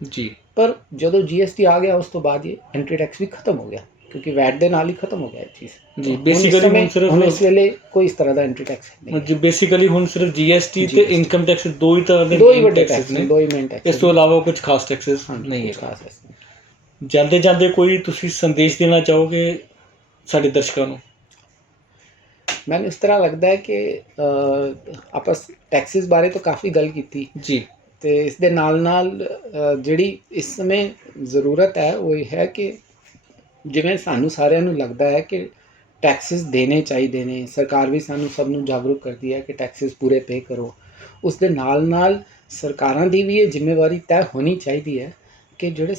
ਜੀ ਪਰ ਜਦੋਂ GST ਆ ਗਿਆ ਉਸ ਤੋਂ ਬਾਅਦ ਇਹ ਐਂਟਰੀ ਟੈਕਸ ਵੀ ਖਤਮ ਹੋ ਗਿਆ, ਕਿਉਂਕਿ ਵੈਟ ਦੇ ਨਾਲ ਹੀ ਖਤਮ ਹੋ ਗਿਆ ਇਹ ਚੀਜ਼। ਜੀ ਬੇਸਿਕਲੀ ਹੁਣ ਸਿਰਫ ਇਸ ਵੇਲੇ ਕੋਈ ਇਸ ਤਰ੍ਹਾਂ ਦਾ ਐਂਟਰੀ ਟੈਕਸ ਨਹੀਂ। ਜੀ ਬੇਸਿਕਲੀ ਹੁਣ ਸਿਰਫ GST ਤੇ ਇਨਕਮ ਟੈਕਸ ਦੋ ਹੀ ਤਰ੍ਹਾਂ ਦੇ ਵੱਡੇ ਟੈਕਸ ਨੇ, ਦੋ ਹੀ ਮੇਨ ਟੈਕਸ। ਇਸ ਤੋਂ ਇਲਾਵਾ ਕੁਝ ਖਾਸ ਟੈਕਸਸ ਨਹੀਂ ਹੈ। ਜਾਂਦੇ ਕੋਈ ਤੁਸੀਂ ਸੰਦੇਸ਼ ਦੇਣਾ ਚਾਹੋਗੇ ਸਾਡੇ ਦਰਸ਼ਕਾਂ ਨੂੰ? ਮੈਨੂੰ ਇਸ ਤਰ੍ਹਾਂ ਲੱਗਦਾ ਹੈ ਕਿ ਆਪਾਂ ਟੈਕਸਿਸ ਬਾਰੇ ਤਾਂ ਕਾਫੀ ਗੱਲ ਕੀਤੀ ਜੀ, ਤੇ ਇਸ ਦੇ ਨਾਲ ਜਿਹੜੀ ਇਸ ਸਮੇਂ ਜ਼ਰੂਰਤ ਹੈ ਉਹ ਇਹ ਹੈ ਕਿ ਜਿਵੇਂ ਸਾਨੂੰ ਸਾਰਿਆਂ ਨੂੰ ਲੱਗਦਾ ਹੈ ਕਿ ਟੈਕਸਿਸ ਦੇਣੇ ਚਾਹੀਦੇ ਨੇ। ਸਰਕਾਰ ਵੀ ਸਾਨੂੰ ਸਭ ਨੂੰ ਜਾਗਰੂਕ ਕਰਦੀ ਹੈ ਕਿ ਟੈਕਸਿਸ ਪੂਰੇ ਪੇ ਕਰੋ। ਉਸ ਦੇ ਨਾਲ ਸਰਕਾਰਾਂ ਦੀ ਵੀ ਇਹ ਜ਼ਿੰਮੇਵਾਰੀ ਤੈਅ ਹੋਣੀ ਚਾਹੀਦੀ ਹੈ ਕਿ ਜਿਹੜੇ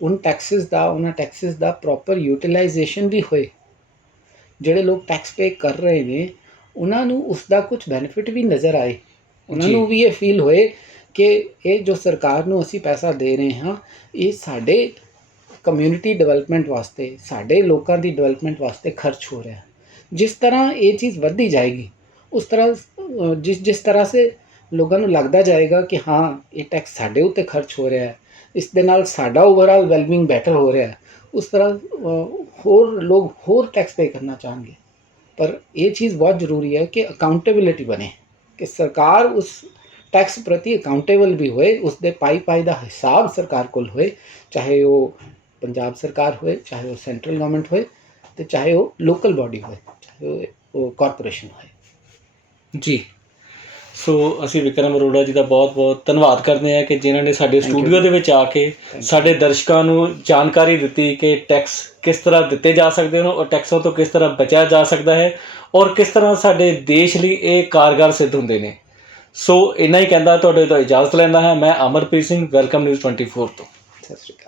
ਉਹਨਾਂ ਟੈਕਸਿਸ ਦਾ ਪ੍ਰੋਪਰ ਯੂਟਿਲਾਈਜੇਸ਼ਨ ਵੀ ਹੋਏ। ਜਿਹੜੇ ਲੋਕ ਟੈਕਸ ਪੇ ਕਰ ਰਹੇ ਨੇ ਉਹਨਾਂ ਨੂੰ ਉਸ ਦਾ ਕੁਝ ਬੈਨੀਫਿਟ ਵੀ ਨਜ਼ਰ ਆਏ, ਉਹਨਾਂ ਨੂੰ ਵੀ ਇਹ ਫੀਲ ਹੋਏ ਕਿ ਇਹ ਜੋ ਸਰਕਾਰ ਨੂੰ ਅਸੀਂ ਪੈਸਾ ਦੇ ਰਹੇ ਹਾਂ ਇਹ ਸਾਡੇ ਕਮਿਊਨਿਟੀ ਡਿਵੈਲਪਮੈਂਟ ਵਾਸਤੇ, ਸਾਡੇ ਲੋਕਾਂ ਦੀ ਡਿਵੈਲਪਮੈਂਟ ਵਾਸਤੇ ਖਰਚ ਹੋ ਰਿਹਾ। ਜਿਸ ਤਰ੍ਹਾਂ ਇਹ ਚੀਜ਼ ਵੱਧਦੀ ਜਾਏਗੀ ਉਸ ਤਰ੍ਹਾਂ ਜਿਸ ਤਰ੍ਹਾਂ ਸੇ ਲੋਕਾਂ ਨੂੰ ਲੱਗਦਾ ਜਾਏਗਾ ਕਿ ਹਾਂ ਇਹ ਟੈਕਸ ਸਾਡੇ ਉੱਤੇ ਖਰਚ ਹੋ ਰਿਹਾ ਹੈ, ਇਸ ਦੇ ਨਾਲ ਸਾਡਾ ਓਵਰਆਲ ਵੈਲਬੀਇੰਗ ਬੈਟਰ ਹੋ ਰਿਹਾ ਹੈ, ਉਸ ਤਰ੍ਹਾਂ ਹੋਰ ਲੋਕ ਹੋਰ ਟੈਕਸ ਪੇ ਕਰਨਾ ਚਾਹਣਗੇ। ਪਰ ਇਹ ਚੀਜ਼ ਬਹੁਤ ਜ਼ਰੂਰੀ ਹੈ ਕਿ ਅਕਾਊਂਟੇਬਿਲਿਟੀ ਬਣੇ, ਕਿ ਸਰਕਾਰ ਉਸ ਟੈਕਸ ਪ੍ਰਤੀ ਅਕਾਊਂਟੇਬਲ ਵੀ ਹੋਏ, ਉਸ ਦੇ ਪਾਈ ਦਾ ਹਿਸਾਬ ਸਰਕਾਰ ਕੋਲ ਹੋਏ, ਚਾਹੇ ਉਹ ਪੰਜਾਬ ਸਰਕਾਰ ਹੋਏ, ਚਾਹੇ ਉਹ ਸੈਂਟਰਲ ਗਵਰਨਮੈਂਟ ਹੋਏ ਅਤੇ ਚਾਹੇ ਉਹ ਲੋਕਲ ਬਾਡੀ ਹੋਏ, ਚਾਹੇ ਉਹ ਕਾਰਪੋਰੇਸ਼ਨ ਹੋਏ। ਜੀ, ਸੋ ਅਸੀਂ ਵਿਕਰਮ ਅਰੋੜਾ ਜੀ ਦਾ ਬਹੁਤ ਧੰਨਵਾਦ ਕਰਦੇ ਹਾਂ ਕਿ ਜਿਨ੍ਹਾਂ ਨੇ ਸਾਡੇ ਸਟੂਡੀਓ ਦੇ ਵਿੱਚ ਆ ਕੇ ਸਾਡੇ ਦਰਸ਼ਕਾਂ ਨੂੰ ਜਾਣਕਾਰੀ ਦਿੱਤੀ ਕਿ ਟੈਕਸ ਕਿਸ ਤਰ੍ਹਾਂ ਦਿੱਤੇ ਜਾ ਸਕਦੇ ਹਨ ਔਰ ਟੈਕਸਾਂ ਤੋਂ ਕਿਸ ਤਰ੍ਹਾਂ ਬਚਿਆ ਜਾ ਸਕਦਾ ਹੈ ਔਰ ਕਿਸ ਤਰ੍ਹਾਂ ਸਾਡੇ ਦੇਸ਼ ਲਈ ਇਹ ਕਾਰਗਰ ਸਿੱਧ ਹੁੰਦੇ ਨੇ। ਸੋ ਇੰਨਾ ਹੀ ਕਹਿੰਦਾ ਤੁਹਾਡੇ ਤੋਂ ਇਜਾਜ਼ਤ ਲੈਂਦਾ ਹਾਂ। ਮੈਂ ਅਮਰਪ੍ਰੀਤ ਸਿੰਘ, ਵੈਲਕਮ ਨਿਊਜ਼ 24 ਤੋਂ। ਸਤਿ ਸ਼੍ਰੀ ਅਕਾਲ।